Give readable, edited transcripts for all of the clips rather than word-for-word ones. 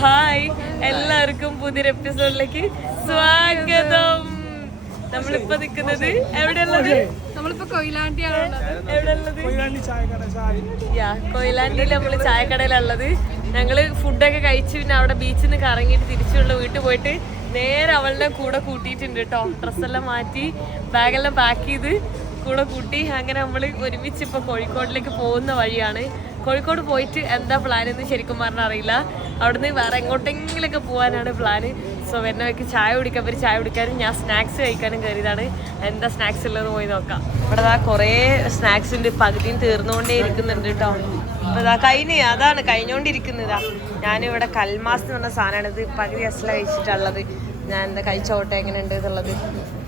Hi, എല്ലാവർക്കും പുതിയൊരു എപ്പിസോഡിലേക്ക് സ്വാഗതം. നമ്മളിപ്പോ നിക്കുന്നത് എവിടെയുള്ളത്? നമ്മളിപ്പോ കൊയിലാണ്ടിയിൽ നമ്മള് ചായക്കടയിലുള്ളത്. ഞങ്ങള് ഫുഡൊക്കെ കഴിച്ച് പിന്നെ അവിടെ ബീച്ചിൽ നിന്ന് കറങ്ങിയിട്ട് തിരിച്ചുള്ള വീട്ടിൽ പോയിട്ട് നേരെ അവളുടെ കൂടെ കൂട്ടിയിട്ടുണ്ട് കേട്ടോ. ഡ്രസ്സെല്ലാം മാറ്റി ബാഗെല്ലാം പാക്ക് ചെയ്ത് കൂടെ കൂട്ടി അങ്ങനെ നമ്മൾ ഒരുമിച്ച് ഇപ്പോൾ കോഴിക്കോടിലേക്ക് പോകുന്ന വഴിയാണ്. കോഴിക്കോട് പോയിട്ട് എന്താ പ്ലാൻ എന്ന് ശരിക്കും പറഞ്ഞാൽ അറിയില്ല. അവിടുന്ന് വേറെ എങ്ങോട്ടെങ്കിലൊക്കെ പോകാനാണ് പ്ലാന്. സോ വരുന്നവർക്ക് ചായ കുടിക്കാൻ പറ്റും. ചായ കുടിക്കാനും ഞാൻ സ്നാക്സ് കഴിക്കാനും കയറിയതാണ്. എന്താ സ്നാക്സ് ഉള്ളത് പോയി നോക്കാം. ഇവിടെ ഇതാ കുറേ സ്നാക്സ് ഉണ്ട്, പകുതിയും തീർന്നുകൊണ്ടേ ഇരിക്കുന്നുണ്ട് കേട്ടോ. അപ്പോൾ ഇതാ അതാണ് കഴിഞ്ഞുകൊണ്ടിരിക്കുന്നതാ. ഞാനിവിടെ കൽമാസ് എന്ന് പറഞ്ഞ സാധനമാണ്. ഇത് പകുതി അസല കഴിച്ചിട്ടുള്ളത്. ഞാൻ എന്താ കഴിച്ചോട്ടെ എങ്ങനെയുണ്ട് എന്നുള്ളത്.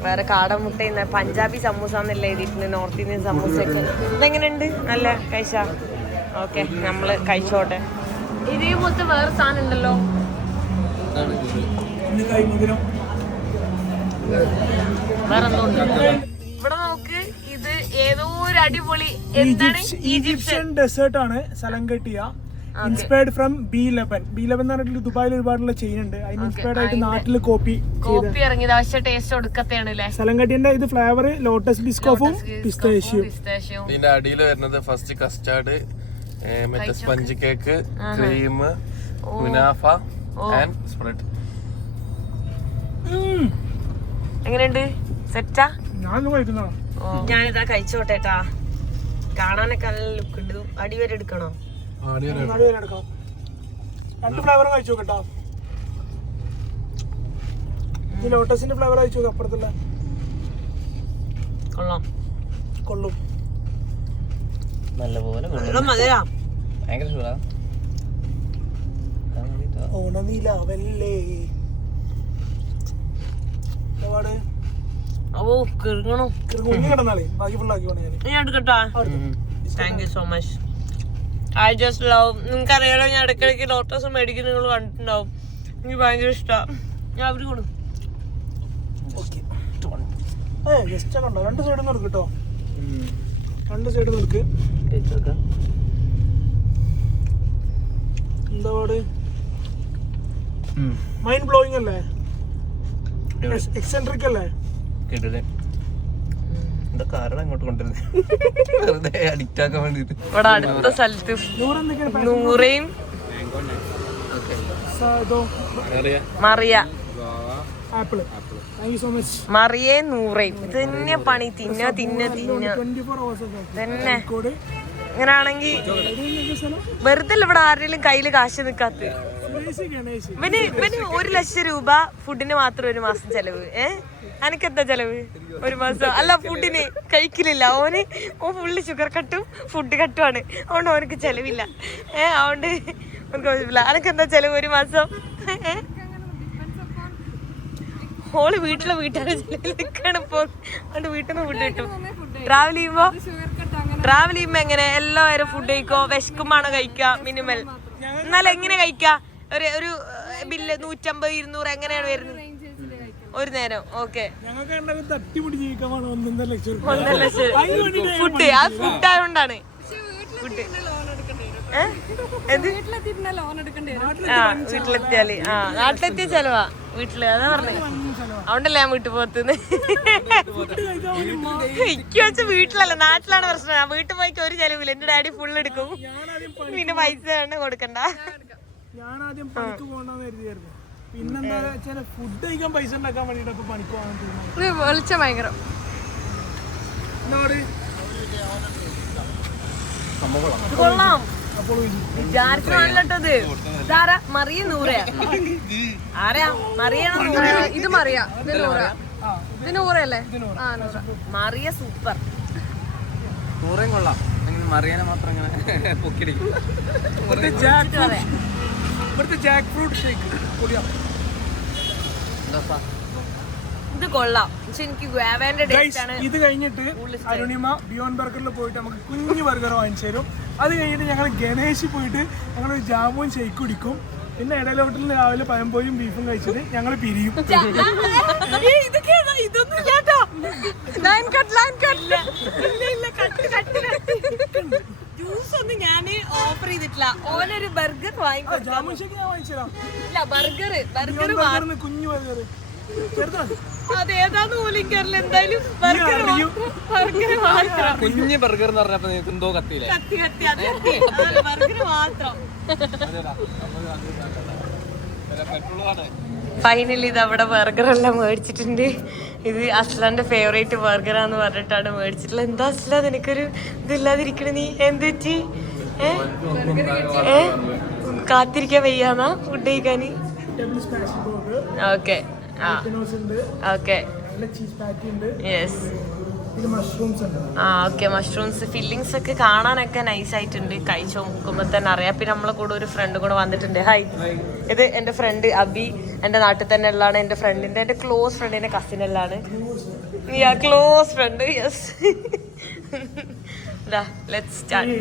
വേറെ കാടമുട്ട പഞ്ചാബി സമൂസ എന്നല്ല എഴുതിയിട്ടുണ്ട്, നോർത്ത് ഇന്ത്യൻ സമൂസയൊക്കെ. ഇതെങ്ങനെയുണ്ട്? നല്ല കഴിച്ചാ? ഓക്കെ, നമ്മൾ കഴിച്ചോട്ടെ. ഇതേപോലത്തെ വേറെ സാധനം ഉണ്ടല്ലോ. വേറെ ഇവിടെ നോക്ക്, ഇത് ഏതോ ഒരു അടിപൊളി എന്താണ് ഈജിപ്ഷ്യൻ ഡെസേർട്ട് ആണ്. സലങ്കട്ടിയ ഇൻസ്പയർഡ് ഫ്രം B11 എന്ന് പറഞ്ഞിട്ട് ദുബായിൽ ഒരുപാടുള്ള ചെയിൻ ഉണ്ട്. അതിന് ഇൻസ്പയർഡ് ആയിട്ട് നാട്ടില് കോപ്പി ഇറങ്ങിയത്. പക്ഷേ ടേസ്റ്റ് ഒടുക്കത്തെയാണ്. സലങ്കട്ടിന്റെ ഇത് ഫ്ലേവർ ലോട്ടസ് ബിസ്കോഫും പിസ്താഷ്യോ. ഇതിന്റെ അടിയിൽ വരുന്നത് ഫസ്റ്റ് കസ്റ്റാർഡ്, മറ്റേ sponge cake, cream, kunafa and spread. എങ്ങനെയുണ്ട്? സെറ്റാ? ഞാനിതാ കഴിച്ചോട്ടേട്ടാ. കാണാനൊക്കെ നല്ല ലുക്ക് ഉണ്ട്. അടിവരെ എടുക്കണോ? രണ്ട് ഫ്ലേവർ കഴിച്ചു കേട്ടോ. ഈ ലോട്ടസിന്റെ ഫ്ലേവർ കഴിച്ചു. അപ്പുറത്തുള്ള കൊള്ളും നല്ലപോലെ ഓണനിലാവല്ലേ. കിടന്നാളേ ബാക്കി ഫുള്ളാക്കി ഞാൻ എടുക്കട്ടാ. Thank you so much. I just love. നിങ്ങൾക്കറിയാലോ, ഞാൻ ഇടയ്ക്കിടയ്ക്ക് ലോട്ടസ് മേടിക്കുന്ന നിങ്ങൾ കണ്ടിട്ടുണ്ടാവും. എനിക്ക് ഭയങ്കര ഇഷ്ടമാണ്. ഞാൻ അവര് കൊടുക്കും. രണ്ട് സൈഡ് നോക്ക് കേട്ടോ. രണ്ട് സൈഡ് നോക്ക്. എന്താ പാട്? മൈൻഡ് ബ്ലോയിങ് അല്ലേ? എക്സെൻട്രിക് അല്ലേ? കാരണം ഇങ്ങോട്ട് കൊണ്ടുവരുന്നത് വെറുതെ അഡിക്റ്റ് ആക്കാൻ വേണ്ടിട്ട്. ഇവിടെ അടുത്ത സ്ഥലത്ത് നൂറയും മറിയ മറിയേ നൂറയും ഇത് തന്നെ പണി. തിന്ന തന്നെ. ഇങ്ങനാണെങ്കി വെറുതെ ഇവിടെ ആരുടെയും കയ്യില് കാശ് നിക്കാത്ത. ഇവന് 1 ലക്ഷം രൂപ ഫുഡിന് മാത്രം ഒരു മാസം ചെലവ്. അനക്കെന്താ ചെലവ് ഒരു മാസം? അല്ല, ഫുഡിന് കഴിക്കലില്ല. ഓൻ ഫുള്ള് ഷുഗർ കട്ടും ഫുഡ് കട്ടുമാണ്. അതുകൊണ്ട് ഓനക്ക് ചെലവില്ല. അതുകൊണ്ട് ഓനക്ക് കുഴപ്പമില്ല. അനക്കെന്താ ചെലവ് ഒരു മാസം? ഓള് വീട്ടുകാരെ ചെലവിലേക്കാണ് ഇപ്പൊ. അതുകൊണ്ട് വീട്ടിൽ നിന്ന് ഫുഡ് കിട്ടും. ട്രാവൽ ചെയ്യുമ്പോ എങ്ങനെ എല്ലാവരും ഫുഡ് കഴിക്കോ? വിശക്കുമ്പാണോ കഴിക്കുക? മിനിമൽ. എന്നാലും എങ്ങനെ കഴിക്കുക? ഒരു ബില്ല് 150-200 എങ്ങനെയാണ് വരുന്നത് ഒരു നേരം? ഓക്കെ, ഫുഡ് ആയതുകൊണ്ടാണ്. വീട്ടിലെത്തിയാല് നാട്ടിലെത്തിയ ചെലവാ വീട്ടില്. അതാ പറഞ്ഞേ. അതുകൊണ്ടല്ലേ ഞാൻ വീട്ടിൽ പോകത്തുനിന്ന്. എനിക്ക് വെച്ച വീട്ടിലല്ല, നാട്ടിലാണ് പ്രശ്നം. ഞാൻ വീട്ടിൽ പോയിക്ക് ഒരു ചെലവില്ല. എന്റെ ഡാഡി ഫുൾ എടുക്കും. പിന്നെ പൈസ തന്നെ കൊടുക്കണ്ട. ഞാനാദ്യം പണിക്ക് പോകണമെന്ന് കരുതിയായിരുന്നു. പിന്നെന്താ വെച്ചാൽ ഫുഡ് കഴിക്കാൻ പൈസ ഉണ്ടാക്കാൻ വേണ്ടിട്ട് ഇപ്പൊ പണിക്ക് പോകാൻ തോന്നുന്നു. വെളിച്ചം ഭയങ്കരം. കൊള്ളാം. വിചാരിച്ചു നല്ലട്ടത്. ഇതാരാ? മറിയ നൂറയാ? ആരാ മറിയ? ഇത് മറിയ. ഇത് നൂറയല്ലേ? മറിയ സൂപ്പർ. നൂറേം കൊള്ളാം. മറിയാനെ മാത്രം അങ്ങനെ പൊക്കിടിക്കും. ജാക്ക് ഫ്രൂട്ട് ഷേക്ക് ഇത് കൊള്ളാം. പക്ഷെ എനിക്ക് ഗുവാവേന്റെ ടേസ്റ്റ് ആണ്. ഇത് കഴിഞ്ഞിട്ട് അരുണിമ ബിയോണ്ട് ബർഗറിൽ പോയിട്ട് നമുക്ക് കുഞ്ഞു ബർഗർ വാങ്ങിച്ചു തരും. അത് കഴിഞ്ഞിട്ട് ഞങ്ങൾ ഗണേശിൽ പോയിട്ട് ഞങ്ങൾ ജാമും ഷേക്ക് കുടിക്കും. പിന്നെ ഇടയിലോട്ടിൽ രാവിലെ പഴംപോയും ബീഫും കഴിച്ചിട്ട് ഞങ്ങൾ പിരിയും. ജ്യൂസ് ഒന്നും ഞാൻ ഓഫർ ചെയ്തിട്ടില്ല. ഓനൊരു ബർഗർ വാങ്ങിക്കും. ജാമുൻ ഷേക്ക് ഞാൻ വാങ്ങിച്ചതാ. ഇല്ല ബർഗർ കുഞ്ഞു ബർഗർ ചെറുതാണ്. അതേതാന്ന് പോലും എനിക്കറിയില്ല. എന്തായാലും ബർഗർ മാത്രം. കുഞ്ഞ് ബർഗർ എന്ന് പറഞ്ഞപ്പോ നിങ്ങൾക്ക് എന്തോ കത്തിയില്ലേ? കത്തി അത് ബർഗർ മാത്രം. ഫൈനലി ഇത് അവിടെ ബർഗർ എല്ലാം മേടിച്ചിട്ടുണ്ട്. ഇത് അസ്ലാന്റെ ഫേവറേറ്റ് ബർഗറാന്ന് പറഞ്ഞിട്ടാണ് മേടിച്ചിട്ടുള്ളത്. എന്താ അസ്ല നിനക്കൊരു ഇതില്ലാതിരിക്കണ? നീ എന്ത് പറ്റി? കാത്തിരിക്കാൻ വയ്യാന്നാ ഫുഡ് കഴിക്കാന്? Okay okay yes. ആ ഓക്കെ. മഷ്റൂംസ് ഫില്ലിങ്സ് ഒക്കെ കാണാനൊക്കെ നൈസ് ആയിട്ടുണ്ട്. കഴിച്ചു നോക്കുമ്പോൾ തന്നെ അറിയാം. പിന്നെ നമ്മളെ കൂടെ ഒരു ഫ്രണ്ട് കൂടെ വന്നിട്ടുണ്ട്. ഹായ്, ഇത് എൻ്റെ ഫ്രണ്ട് അബി. എൻ്റെ നാട്ടിൽ തന്നെ ഉള്ളതാണ്. എൻ്റെ ഫ്രണ്ടിൻ്റെ, എൻ്റെ ക്ലോസ് ഫ്രണ്ടിൻ്റെ കസിൻ എല്ലാണ്. Close friend. Yes. Let's start.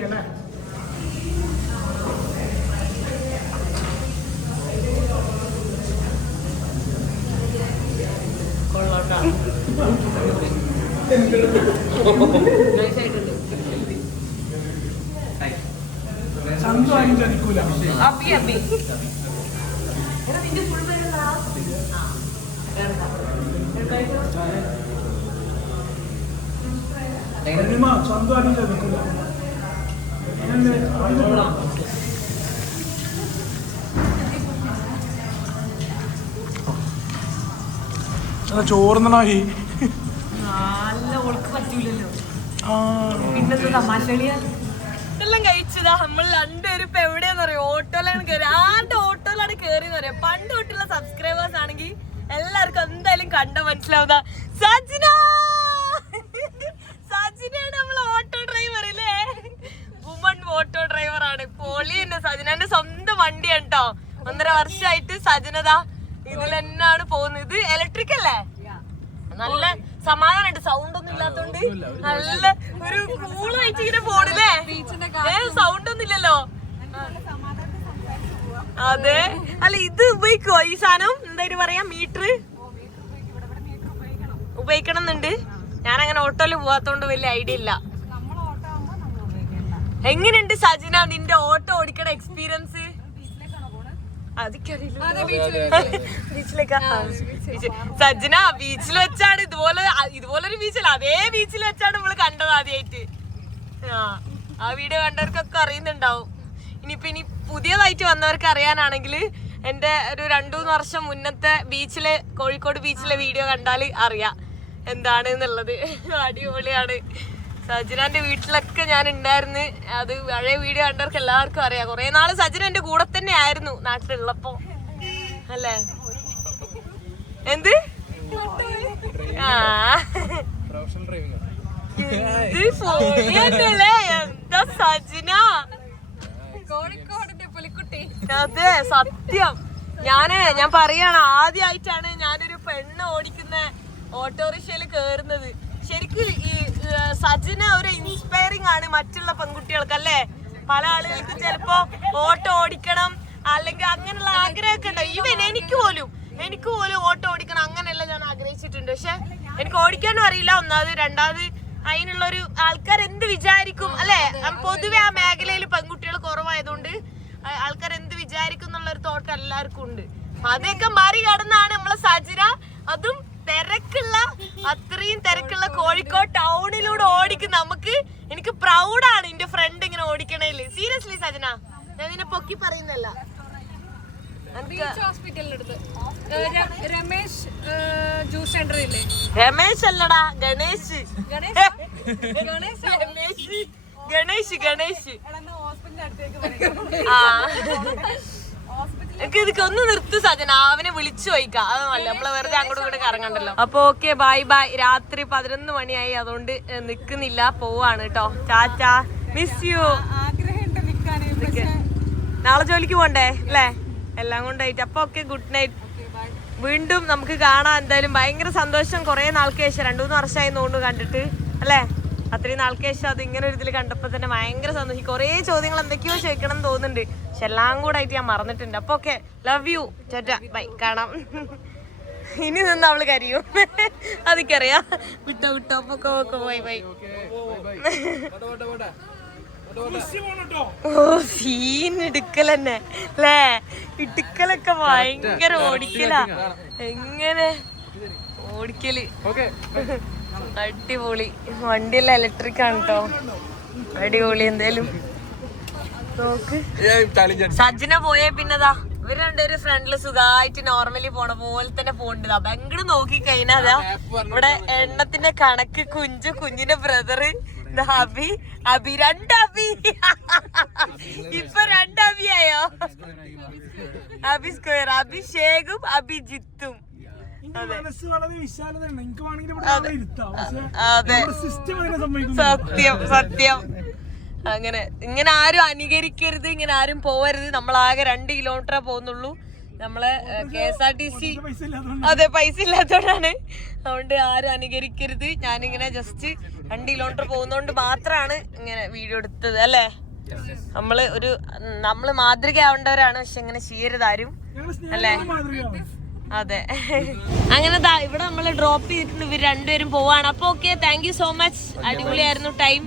ചോറുന്നായി നല്ല ഒളുക്ക് പറ്റൂലല്ലോ. പിന്നെന്താ തമാശളിയാ? ഇതെല്ലാം കഴിച്ചതാ. നമ്മൾ രണ്ടുപേരും ഇപ്പൊ എവിടെയാന്ന് പറയാ, ഓട്ടോയിലാണ് കയറി. ആരുടെ ഓട്ടോയിലാണ് കയറിന്ന് പറയാം. പണ്ട് തൊട്ടുള്ള സബ്സ്ക്രൈബേഴ്സ് ആണെങ്കിൽ എല്ലാവർക്കും എന്തായാലും കണ്ട മനസ്സിലാവുന്ന സജിനാണ് നമ്മളെ ഓട്ടോ ഡ്രൈവർ അല്ലേ? വുമൺ ഓട്ടോ ഡ്രൈവർ ആണ്. പൊളി തന്നെ. സജിനാന്റെ സ്വന്തം വണ്ടിയാണ് കേട്ടോ. 1.5 വർഷമായിട്ട് സജനതാ ഇതിൽ തന്നെയാണ് പോകുന്നത്. ഇത് ഇലക്ട്രിക് അല്ലേ? നല്ല സമാധാനമുണ്ട്. സൗണ്ട് ഒന്നും ഇല്ലാത്തോണ്ട് നല്ല ഒരു കൂളായിട്ട് ഇങ്ങനെ പോണില്ലേ? സൗണ്ട് ഒന്നും ഇല്ലല്ലോ. അതെ. അല്ല ഇത് ഉപയോഗിക്കോ ഈ സാധനം? എന്തായാലും പറയാ, മീറ്റർ ഉപയോഗിക്കണം എന്നുണ്ട്. ഞാൻ അങ്ങനെ ഓട്ടോയില് പോവാത്തോണ്ട് വലിയ ഐഡിയ ഇല്ല. എങ്ങനെയുണ്ട് സജിന നിന്റെ ഓട്ടോ ഓടിക്കണ എക്സ്പീരിയൻസ്? സജ്ജന ബീച്ചിൽ വെച്ചാണ് ഇതുപോലൊരു ബീച്ചിൽ, അതേ ബീച്ചിൽ വെച്ചാണ് നമ്മള് കണ്ടത് ആദ്യമായിട്ട്. ആ വീഡിയോ കണ്ടവർക്കൊക്കെ അറിയുന്നുണ്ടാവും. ഇനി പുതിയതായിട്ട് വന്നവർക്ക് അറിയാനാണെങ്കിൽ എന്റെ ഒരു 2-3 വർഷം മുന്നത്തെ ബീച്ചിലെ, കോഴിക്കോട് ബീച്ചിലെ വീഡിയോ കണ്ടാൽ അറിയാം എന്താണ് എന്നുള്ളത്. അടിപൊളിയാണ്. സജിനാന്റെ വീട്ടിലൊക്കെ ഞാൻ ഉണ്ടായിരുന്നു. അത് പഴയ വീഡിയോ കണ്ടവർക്ക് എല്ലാവർക്കും അറിയാം. കുറെ നാള് സജിന എന്റെ കൂടെ തന്നെ ആയിരുന്നു നാട്ടിലുള്ളപ്പോ, അല്ലേ? എന്ത് എന്താ സജിന? അതെ സത്യം. ഞാൻ പറയാണ്, ആദ്യമായിട്ടാണ് ഞാനൊരു പെണ്ണ് ഓടിക്കുന്ന ഓട്ടോറിക്ഷയിൽ കേറുന്നത്. ശരിക്കും ഈ സജിന ഒരു ഇൻസ്പയറിംഗ് ആണ് മറ്റുള്ള പെൺകുട്ടികൾക്ക്, അല്ലേ? പല ആളുകൾക്ക് ചിലപ്പോ ഓട്ടോ ഓടിക്കണം അല്ലെങ്കിൽ അങ്ങനെയുള്ള ആഗ്രഹമൊക്കെ ഉണ്ടാവും. ഈവൻ എനിക്ക് പോലും ഓട്ടോ ഓടിക്കണം അങ്ങനെയല്ല ഞാൻ ആഗ്രഹിച്ചിട്ടുണ്ട്. പക്ഷെ എനിക്ക് ഓടിക്കാനും അറിയില്ല. ഒന്നാമത്, രണ്ടാമത് അതിനുള്ളൊരു ആൾക്കാർ എന്ത് വിചാരിക്കും, അല്ലെ? പൊതുവെ ആ മേഖലയിൽ പെൺകുട്ടികൾ കുറവായതുകൊണ്ട് ആൾക്കാർ എന്ത് വിചാരിക്കും എന്നുള്ളൊരു തോട്ടം എല്ലാവർക്കും ഉണ്ട്. അതൊക്കെ മറികടന്നാണ് നമ്മളെ സജിന, അതും അത്രയും തിരക്കുള്ള കോഴിക്കോട് ടൗണിലൂടെ ഓടിക്കും. എനിക്ക് പ്രൗഡാണ് എന്റെ ഫ്രണ്ട് ഇങ്ങനെ ഓടിക്കണേല്. സീരിയസ്ലി സജന, ഞാൻ നിന്നെ പൊക്കി പറയുന്നല്ല. രമേശ് അല്ലടാ, ഗണേശ്. എനിക്ക് ഒന്ന് നിർത്ത് സജന, അവനെ വിളിച്ചു ചോദിക്കാം. അതല്ല, നമ്മളെ വെറുതെ അങ്ങോട്ടും ഇങ്ങോട്ട് കറങ്ങണ്ടല്ലോ. അപ്പൊ ഓക്കെ, ബൈ ബൈ. രാത്രി 11 മണിയായി, അതുകൊണ്ട് നിക്കുന്നില്ല, പോവാണ് കേട്ടോ. Tata, miss you. നാളെ ജോലിക്ക് പോണ്ടേ അല്ലേ? എല്ലാം കൊണ്ടായിട്ട്. അപ്പൊ ഓക്കെ, ഗുഡ് നൈറ്റ്. വീണ്ടും നമുക്ക് കാണാം. എന്തായാലും ഭയങ്കര സന്തോഷം. കുറെ നാൾക്ക് ശേഷം, 2-3 വർഷമായി തോന്നുന്നു കണ്ടിട്ട്, അല്ലേ? അത്രയും നാൾക്ക് ശേഷം അത് ഇങ്ങനെ ഒരു ഇതിൽ കണ്ടപ്പോ തന്നെ ഭയങ്കര സന്തോഷം. കുറെ ചോദ്യങ്ങൾ എന്തൊക്കെയോ ചോദിക്കണം എന്ന് തോന്നുന്നുണ്ട്, പക്ഷെ എല്ലാം കൂടെ ആയിട്ട് ഞാൻ മറന്നിട്ടുണ്ട്. അപ്പൊ okay, love you, tata, bye. കാണാം. ഇനി നിന്ന് അവള് കരിയും, അതൊക്കെറിയാം. വിട്ടോ പൊക്കോ, ബൈ ബൈ. ഓ സീൻ എടുക്കലെന്നെ അല്ലേ? ഇടുക്കലൊക്കെ ഭയങ്കര ഓടിക്കലാ. എങ്ങനെ ഓടിക്കല് അടിപൊളി. വണ്ടിയെല്ലാം ഇലക്ട്രിക് ആണ് കേട്ടോ. അടിപൊളി. എന്തേലും നോക്ക്. സജ്ജന പോയേ പിന്നെതാ ഇവര് രണ്ടുപേരും ഫ്രണ്ടില് സുഖമായിട്ട് നോർമലി പോണ പോലെ തന്നെ പോണ്ടതാ. ബെങ്കട് നോക്കി കഴിഞ്ഞാതാ ഇവിടെ എണ്ണത്തിന്റെ കണക്ക്. കുഞ്ഞിന്റെ ബ്രദറ് അബി അബി രണ്ടബി. ഇപ്പൊ രണ്ടബിയായോ? അബിസ്ക്വയർ, അഭിഷേകും അഭിജിത്തും. അതെ സത്യം സത്യം. അങ്ങനെ ഇങ്ങനെ ആരും അനുകരിക്കരുത്, ഇങ്ങനെ ആരും പോവരുത്. നമ്മളാകെ 2 കിലോമീറ്ററേ പോകുന്നുള്ളൂ. നമ്മളെ KSRTC അതെ പൈസ ഇല്ലാത്തോണ്ടാണ്. അതുകൊണ്ട് ആരും അനുകരിക്കരുത്. ഞാനിങ്ങനെ ജസ്റ്റ് 2 കിലോമീറ്റർ പോകുന്നോണ്ട് മാത്രമാണ് ഇങ്ങനെ വീഡിയോ എടുത്തത് അല്ലേ? നമ്മള് മാതൃക ആവേണ്ടവരാണ്, പക്ഷെ ഇങ്ങനെ ചെയ്യരുത് ആരും അല്ലേ? അതെ. അങ്ങനെ ഇവിടെ നമ്മള് ഡ്രോപ്പ് ചെയ്തിട്ടുണ്ട്. ഇവർ രണ്ടുപേരും പോവാണ്. അപ്പൊ okay, thank you so much. അടിപൊളിയായിരുന്നു ടൈം.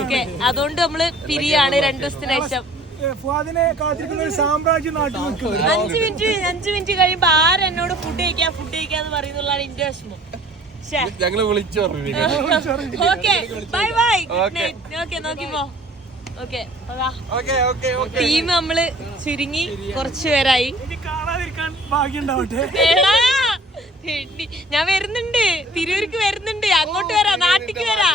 ഓക്കെ, അതുകൊണ്ട് നമ്മള് പിരിയാണ് 2 ദിവസത്തിന് ശേഷം. 5 മിനിറ്റ് കഴിയുമ്പോ ആരെന്നോട് ഫുഡ് കഴിക്കാന്ന് പറയുന്നുള്ളതാണ് എന്റെ വിഷമം. Okay bye bye, good night. Okay നോക്കിപ്പോ. ഓക്കെ ടീം നമ്മള് ചുരുങ്ങി കുറച്ചു പേരായി. ഞാൻ വരുന്നുണ്ട്, തിരൂർക്ക് വരുന്നുണ്ട്. അങ്ങോട്ട് വരാ, നാട്ടിക്ക് വരാ.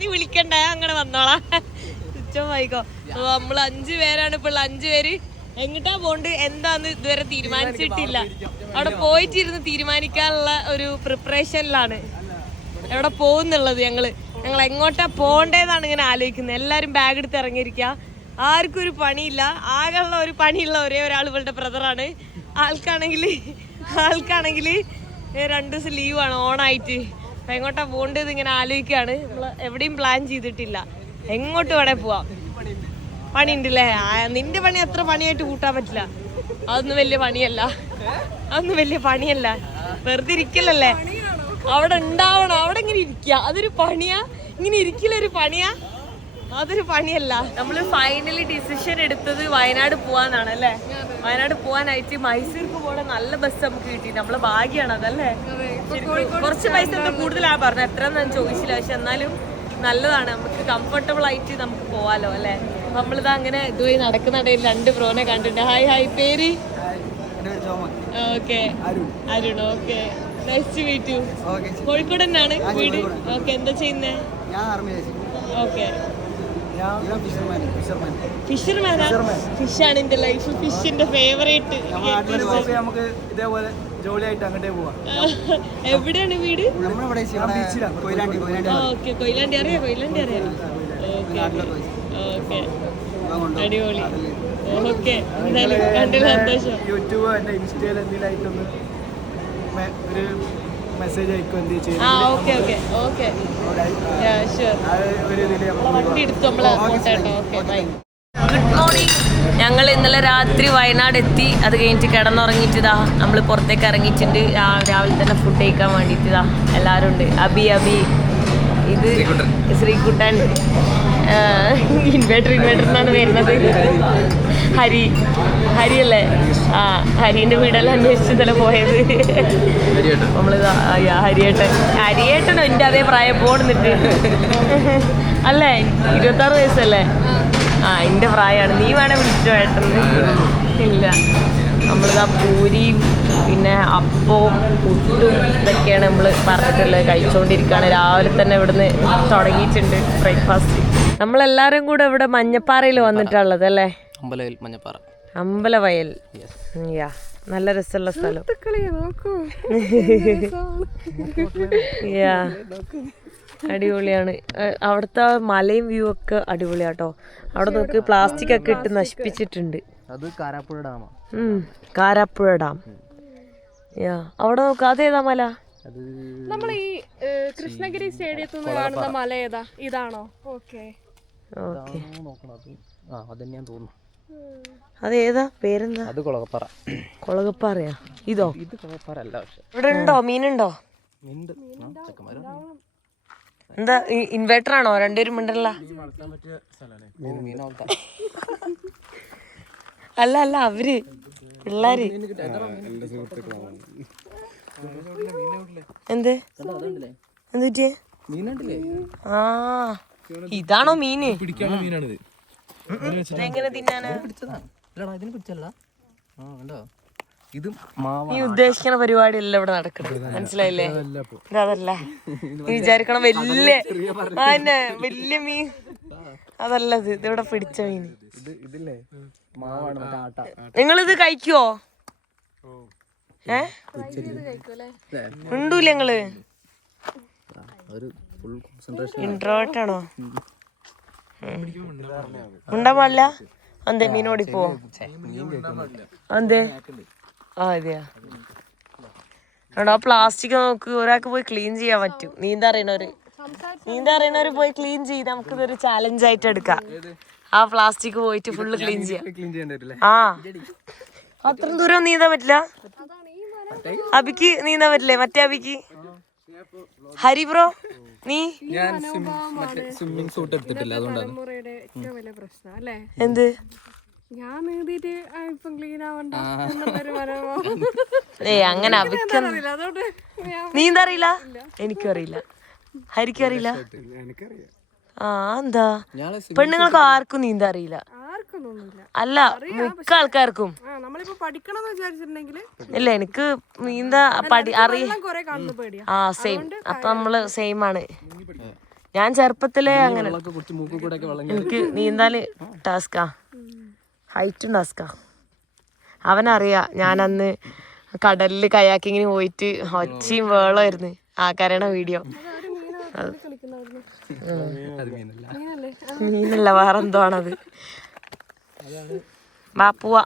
നീ വിളിക്കണ്ട, അങ്ങനെ വന്നോളാം. ഉച്ചമായിക്കോ. അപ്പൊ നമ്മള് 5 പേരാണ്. ഇപ്പോൾ 5 പേര് എങ്ങോട്ടാ പോണ്ട് എന്താന്ന് ഇതുവരെ തീരുമാനിച്ചിട്ടില്ല. അവിടെ പോയിട്ടിരുന്ന് തീരുമാനിക്കാനുള്ള ഒരു പ്രിപ്പറേഷനിലാണ്. എവിടെ പോകുന്നുള്ളത് ഞങ്ങൾ എങ്ങോട്ടാ പോണ്ടേന്നാണ് ഇങ്ങനെ ആലോചിക്കുന്നത്. എല്ലാരും ബാഗ് എടുത്ത് ഇറങ്ങിയിരിക്കുക. ആർക്കും ഒരു പണിയില്ല. ആകെയുള്ള ഒരു പണിയുള്ള ഒരേ ഒരാൾ ഇവളുടെ ബ്രദറാണ്. ആൾക്കാണെങ്കിൽ 2 ദിവസം ലീവാണ് ഓണായിട്ട്. അപ്പൊ എങ്ങോട്ടാ പോണ്ടത് ഇങ്ങനെ ആലോചിക്കുകയാണ്. നമ്മൾ എവിടെയും പ്ലാൻ ചെയ്തിട്ടില്ല. എങ്ങോട്ട് വേണേ പോവാം. പണി ഉണ്ടല്ലേ? നിന്റെ പണി അത്ര പണിയായിട്ട് കൂട്ടാൻ പറ്റില്ല. അതൊന്നും വലിയ പണിയല്ല. വെറുതെ ഇരിക്കലല്ലേ? അവിടെ ഉണ്ടാവണം. അവിടെ ഇങ്ങനെ ഇരിക്കുക, അതൊരു പണിയാ? ഇങ്ങനെ ഇരിക്കലൊരു പണിയാ? അതൊരു പണിയല്ല. നമ്മള് ഫൈനലി ഡിസിഷൻ എടുത്തത് വയനാട് പോവാന്നാണ് അല്ലേ? വയനാട് പോവാനായിട്ട് മൈസൂർക്ക് പോണ നല്ല ബസ് നമുക്ക് കിട്ടി. നമ്മളെ ഭാഗ്യാണ് അതല്ലേ? കുറച്ച് പൈസ എന്താ കൂടുതലാ പറഞ്ഞത്, എത്രയെന്ന് ഞാൻ ചോദിച്ചില്ല. പക്ഷെ എന്നാലും നല്ലതാണ്, നമുക്ക് കംഫർട്ടബിൾ ആയിട്ട് നമുക്ക് പോവാലോ അല്ലേ? നമ്മളിതാ അങ്ങനെ ഇതുവഴി നടക്കുന്നിടയിൽ 2 ബ്രോനെ കണ്ടിട്ടുണ്ട്. ഹായ് പേര്? Okay Arun. Okay nice to meet you. Kozhikode തന്നെയാണ് വീട്? ഓക്കെ എന്താ ചെയ്യുന്നേ? ഓക്കെ ഫിഷർമാനാ? ഫിഷാണ് എന്റെ ലൈഫ്. ഫിഷിന്റെ ഫേവറേറ്റ്. എവിടെയാണ് വീട്? ഓക്കെ കൊയിലാണ്ടി അറിയാം. ഓക്കെ അടിപൊളി. ഓക്കെ എന്തായാലും കണ്ടില്ല, സന്തോഷം. മെസ്സേജ് അയക്കും. വണ്ടി എടുത്തു നമ്മളെ photo. Okay bye. Good morning. ഞങ്ങൾ ഇന്നലെ രാത്രി വയനാട് എത്തി. അത് കഴിഞ്ഞിട്ട് കിടന്നുറങ്ങിയിട്ടിതാ നമ്മൾ പുറത്തേക്ക് ഇറങ്ങിയിട്ടുണ്ട്. രാവിലെ തന്നെ ഫുഡ് കഴിക്കാൻ വേണ്ടിയിട്ടിതാ എല്ലാവരും ഉണ്ട്. അബി ഇത് ശ്രീകുട്ടൻ, ഇൻവേർട്ടർ എന്നാണ് വരുന്നത്. ഹരിയല്ലേ? ഹരിന്റെ വീടെല്ലാം അന്വേഷിച്ചതല്ലേ പോയത്. നമ്മളിതാ ഹരിയേട്ടനോ എൻ്റെ അതേ പ്രായം പോടുന്നിട്ട് അല്ലേ? 26 വയസ്സല്ലേ? എൻ്റെ പ്രായമാണ്. നീ വേണേ വിളിച്ചോ ഏട്ടന്? ഇല്ല. നമ്മളിതാ പൂരിയും പിന്നെ അപ്പവും പുട്ടും ഇതൊക്കെയാണ് നമ്മൾ പറഞ്ഞിട്ടുള്ളത്. കഴിച്ചുകൊണ്ടിരിക്കുകയാണ്. രാവിലെ തന്നെ ഇവിടുന്ന് തുടങ്ങിയിട്ടുണ്ട് ബ്രേക്ക്ഫാസ്റ്റ്. നമ്മളെല്ലാവരും കൂടെ ഇവിടെ മഞ്ഞപ്പാറയിൽ വന്നിട്ടുള്ളത് അല്ലേ? അമ്പലവയൽ. നല്ല രസമുള്ള സ്ഥലം. അടിപൊളിയാണ്. അവിടുത്തെ മലയും വ്യൂ ഒക്കെ അടിപൊളിയാട്ടോ. അവിടെ നോക്ക്, പ്ലാസ്റ്റിക് ഒക്കെ ഇട്ട് നശിപ്പിച്ചിട്ടുണ്ട്. കാരാപ്പുഴ ഡാം. അവിടെ നോക്ക്, അതേതാ മല? നമ്മൾ ഈ കൃഷ്ണഗിരി സ്റ്റേഡിയത്തിൽ നിന്ന് കാണുന്ന മല ഏതാ? ഇതാണോ? ഓക്കെ അതേതാ പേരെന്താ? കൊളകപ്പാറയാ? ഇതോ? ഇവിടെ ഉണ്ടോ? മീനുണ്ടോ? എന്താ ഇൻവേർട്ടർ ആണോ രണ്ടുപേരും മിണ്ടല്ല? അല്ല അല്ല അവര് പിള്ളേര് എന്ത് എന്തുറ്റിയേ? ആ ഇതാണോ മീന്? പിടിക്കാനുള്ള മീനാണിത്. എങ്ങനെ തിന്നാനാ? ഇത് നീ ഉദ്ദേശിക്കുന്ന പരിപാടി അല്ല ഇവിടെ നടക്കണത്, മനസ്സിലായില്ലേ? അതല്ല നീ വിചാരിക്കണം വലിയ വലിയ മീൻ അതല്ലത്, ഇതിവിടെ പിടിച്ച മീൻ. നിങ്ങളിത് കഴിക്കുവോ? ഉണ്ടൂല നിങ്ങള്? ഇൻട്രോവേർട്ട് ആണോ? ഉണ്ടാൻ പാടില്ല? അന്തേ മീനോടിപ്പോ അന്തേ? ആ അതെയാ. ആ പ്ലാസ്റ്റിക് നോക്ക്, ഒരാൾക്ക് പോയി ക്ലീൻ ചെയ്യാൻ പറ്റും. നീന്തറിയണവര് പോയി ക്ലീൻ ചെയ്ത് നമുക്കിതൊരു ചാലഞ്ച് ആയിട്ട് എടുക്കാം. ആ പ്ലാസ്റ്റിക് പോയിട്ട് ഫുള്ള് ക്ലീൻ ചെയ്യാം. ആ അത്രയും ദൂരം നീന്താൻ പറ്റില്ല. അബിക്ക് നീന്താൻ പറ്റില്ലേ? മറ്റേ അബിക്ക് ഹരി ബ്രോ നീ സ്വിമ്മിങ് സൂട്ട് എടുത്തിട്ടില്ല, അതുകൊണ്ടാണ്. ഏറ്റവും വലിയ പ്രശ്നം അല്ലേ? എന്ത്? ഞാൻ നീന്തിട്ട് ഇപ്പം ക്ലീൻ ആവണ്ട. അങ്ങനെ അബിക്ക് അതുകൊണ്ട് നീന്തറിയില്ല? എനിക്കും അറിയില്ല, ഹരിക്കും അറിയില്ല. ആ എന്താ പെണ്ണുങ്ങൾക്ക് ആർക്കും നീന്താൻ അറിയില്ല? ആർക്കും തോന്നില്ല. അല്ല മിക്ക ആൾക്കാർക്കും. നമ്മളിപ്പോ പഠിക്കണം വിചാരിച്ചിട്ടുണ്ടെങ്കിൽ ഇല്ല എനിക്ക് നീന്താ കൊറേ കാണുന്ന പേടിയാ. ആ സെയിം. അപ്പൊ നമ്മള് സെയിം ആണ്. ഞാൻ ചെറുപ്പത്തിലേ അങ്ങനെ എനിക്ക് നീന്താല് ടാസ്കാ, ഹൈറ്റും ടാസ്കാ. അവനറിയാ ഞാൻ അന്ന് കടലില് കയാക്കിങ്ങിന് പോയിട്ട് ഒച്ചയും വേളമായിരുന്നു ആ കരയണ വീഡിയോ. മീനല്ല വേറെന്തോ ആണത്. വാ പോവാ.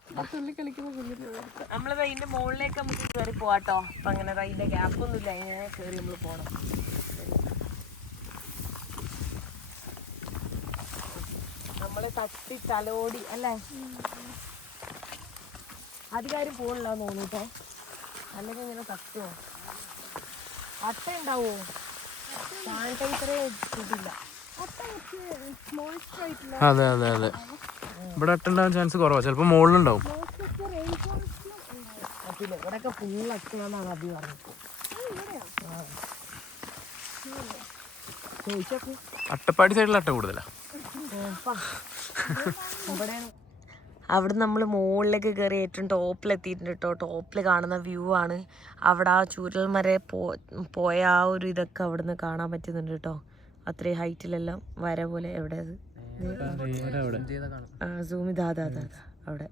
നമ്മളത് അതിന്റെ മുകളിലേക്ക് നമുക്ക് കയറി പോവാട്ടോ. അപ്പൊ അങ്ങനെ അതിന്റെ ഗ്യാപ്പൊന്നും ഇല്ല, ഇങ്ങനെ കയറി നമ്മള് പോണം. നമ്മള് തട്ടി തലോടി അല്ലേ? അധികാരം പോണില്ല തോന്നൂട്ടോ, അല്ലെങ്കിൽ ഇങ്ങനെ തട്ടുവോ? അട്ട ഉണ്ടാവോ? സാനിറ്റൈസറേ കിട്ടില്ല. അതെ അതെ അതെ, ഇവിടെ അട്ടുണ്ടാവാൻ ചാൻസ് കുറവാ, ചിലപ്പോ മുകളിലുണ്ടാവും. ഇവിടെയൊക്കെ ഫുള്ള് അട്ടയാണെന്നാണ് അഭി പറഞ്ഞത്. അട്ടപ്പാടി സൈഡിൽ അട്ട കൂടുതലാ. അവിടെ നമ്മൾ മുകളിലേക്ക് കയറി ഏറ്റവും ടോപ്പിലെത്തിയിട്ടുണ്ട് കേട്ടോ. ടോപ്പിൽ കാണുന്ന വ്യൂ ആണ്. അവിടെ ആ ചൂരൽമല പോയ ആ ഒരു ഇതൊക്കെ അവിടുന്ന് കാണാൻ പറ്റുന്നുണ്ട് കേട്ടോ. അത്രയും ഹൈറ്റിലെല്ലാം വര പോലെ. എവിടെ അത് സൂം ഇതാ അവിടെ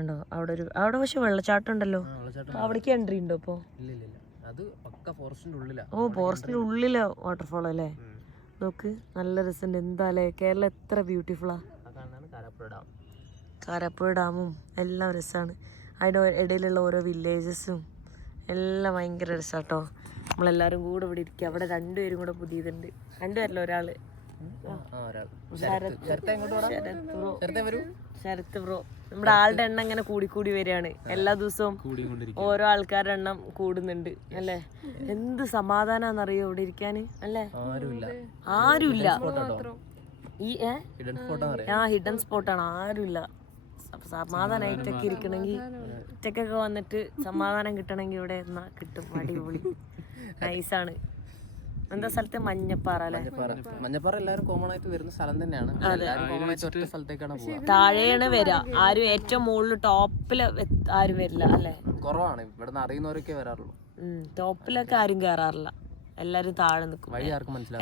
ഉണ്ടോ? അവിടെ പക്ഷെ വെള്ളച്ചാട്ടം ഉണ്ടല്ലോ. അവിടേക്ക് എൻട്രി ഉണ്ടോ ഇപ്പോ? ഓ ഫോറസ്റ്റിന്റെ ഉള്ളിലെ വാട്ടർഫോൾ അല്ലേ? നോക്ക് നല്ല രസമുണ്ട്. എന്താല്ലേ കേരളം എത്ര ബ്യൂട്ടിഫുള്ളാ. കാരാപ്പുഴ ഡാമും എല്ലാം രസമാണ്. അതിൻ്റെ ഇടയിലുള്ള ഓരോ വില്ലേജസും എല്ലാം ഭയങ്കര രസമാട്ടോ. നമ്മളെല്ലാവരും കൂടെ ഇവിടെ ഇരിക്കുക. അവിടെ രണ്ടുപേരും കൂടെ പുതിയതുണ്ട്. രണ്ടുപേരല്ലോ, ഒരാള് ശരത് ബ്രോ. നമ്മുടെ ആളുടെ എണ്ണം ഇങ്ങനെ കൂടിക്കൂടി വരികയാണ്. എല്ലാ ദിവസവും ഓരോ ആൾക്കാരുടെ എണ്ണം കൂടുന്നുണ്ട് അല്ലേ? എന്ത് സമാധാനാന്നറിയോ ഇവിടെ ഇരിക്കാന് അല്ലേ? ആരുമില്ല. ഈ ഹിഡൻ സ്പോട്ടാണ്. ആരുമില്ല. സമാധാനായിട്ടൊക്കെ ഇരിക്കണമെങ്കിൽ ഒറ്റക്കൊക്കെ വന്നിട്ട് സമാധാനം കിട്ടണമെങ്കിൽ ഇവിടെ കിട്ടും. അടിപൊളി നൈസാണ്. എന്താ സ്ഥലത്തെ മഞ്ഞപ്പാറ അല്ലേ? മഞ്ഞപ്പാറ എല്ലാവരും കോമൺ ആയിട്ട് വരുന്ന സ്ഥലം തന്നെയാണ്. താഴെയാണ് വരിക. ആരും ഏറ്റവും മുകളിൽ ടോപ്പില് ആരും വരില്ല അല്ലേ? കുറവാണ്. ഇവിടുന്ന് അറിയുന്നവരൊക്കെ വരാറുള്ളൂ. ടോപ്പിലൊക്കെ ആരും കയറാറില്ല. എല്ലാരും താഴെ നിൽക്കും.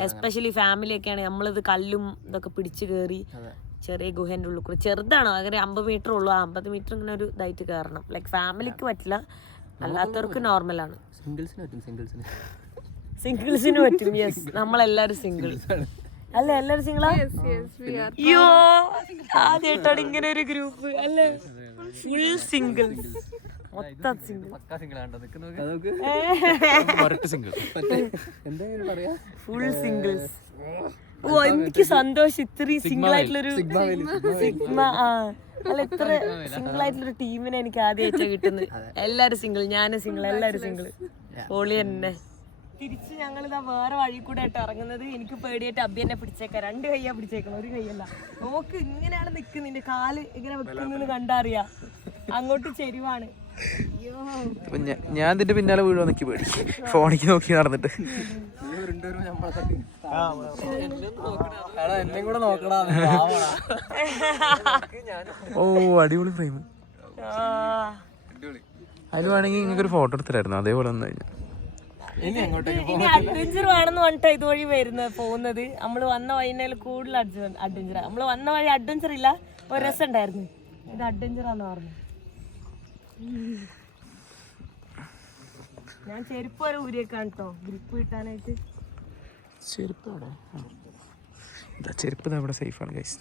എസ്പെഷ്യലി ഫാമിലി ഒക്കെ ആണെങ്കിൽ നമ്മളിത് കല്ലും ഇതൊക്കെ പിടിച്ചു കയറി ചെറിയ ഗുഹേന്റെ ഉള്ളിൽ കൂടെ. ചെറുതാണ്, അങ്ങനെ 50 മീറ്റർ ഉള്ളു. 50 മീറ്റർ ഇങ്ങനെ ഒരു ഇതായിട്ട് കയറണം. ലൈക്ക് ഫാമിലിക്ക് പറ്റില്ല, അല്ലാത്തവർക്ക് നോർമലാണ്. സിംഗിൾസിന് പറ്റും. യെസ്, നമ്മളെല്ലാരും സിംഗിൾ അല്ലേ? എല്ലാരും സിംഗിളാ? അയ്യോ ആദ്യമായിട്ടാണ് ഇങ്ങനെ ഒരു ഗ്രൂപ്പ് അല്ലേ? ഫുൾ സിംഗിൾ, മൊത്തം സിംഗിൾ, ഫുൾ സിംഗിൾസ്. ഓ എനിക്ക് സന്തോഷം. ഇത്രയും സിംഗിൾ ആയിട്ടുള്ളൊരു സിഗ്മ അല്ല, ഇത്ര സിംഗിൾ ആയിട്ടുള്ളൊരു ടീമിനെ എനിക്ക് ആദ്യമായിട്ടാണ് കിട്ടുന്നത്. എല്ലാരും സിംഗിൾ, ഞാനും സിംഗിൾ, എല്ലാരും സിംഗിൾ. പൊളി തന്നെ. തിരിച്ച് ഞങ്ങൾ ഇതാ വേറെ വഴി കൂടെ ആയിട്ട് ഇറങ്ങുന്നത്. എനിക്ക് പേടിയായിട്ട് അബി എന്നെ പിടിച്ചേക്കാം. 2 കൈയാ പിടിച്ചേക്കണം, 1 കൈയല്ല. നോക്ക് ഇങ്ങനെയാണ് നിൽക്കുന്നതിന്റെ കാല് ഇങ്ങനെ വെക്കുന്നതെന്ന് കണ്ടറിയാ. അങ്ങോട്ട് ചെരിവാണ്. ഞാൻ ഇതിന്റെ പിന്നാലെ വീഴുവാ നിക്ക് പേടി. ഫോണിക്ക് നോക്കി നടന്നിട്ട്. ഓ അടിപൊളി ഫ്രെയിം. അതിൽ വേണമെങ്കിൽ നിങ്ങൾക്ക് ഒരു ഫോട്ടോ എടുത്തിട്ടായിരുന്നു അതേപോലെ വന്നു കഴിഞ്ഞാൽ. ഇനി അഡ്വഞ്ചർ വേണമെന്ന് പറഞ്ഞിട്ട് ഇതുവഴി പോകുന്നത്. നമ്മള് വന്ന വഴിയിൽ കൂടുതൽ അഡ്വഞ്ചർ. നമ്മള് വന്ന വഴി അഡ്വഞ്ചർ ഇല്ല, ഒരു രസം ഉണ്ടായിരുന്നു. ഇത് അഡ്വഞ്ചറാന്ന് പറഞ്ഞു. ഞാൻ ചെരുപ്പ് വരെ ഊരിയേക്കാണ് കേട്ടോ, ഗ്രിപ്പ് കിട്ടാനായിട്ട്. ചെരുപ്പ് അവിടെ സേഫാണ് ഗൈസ്.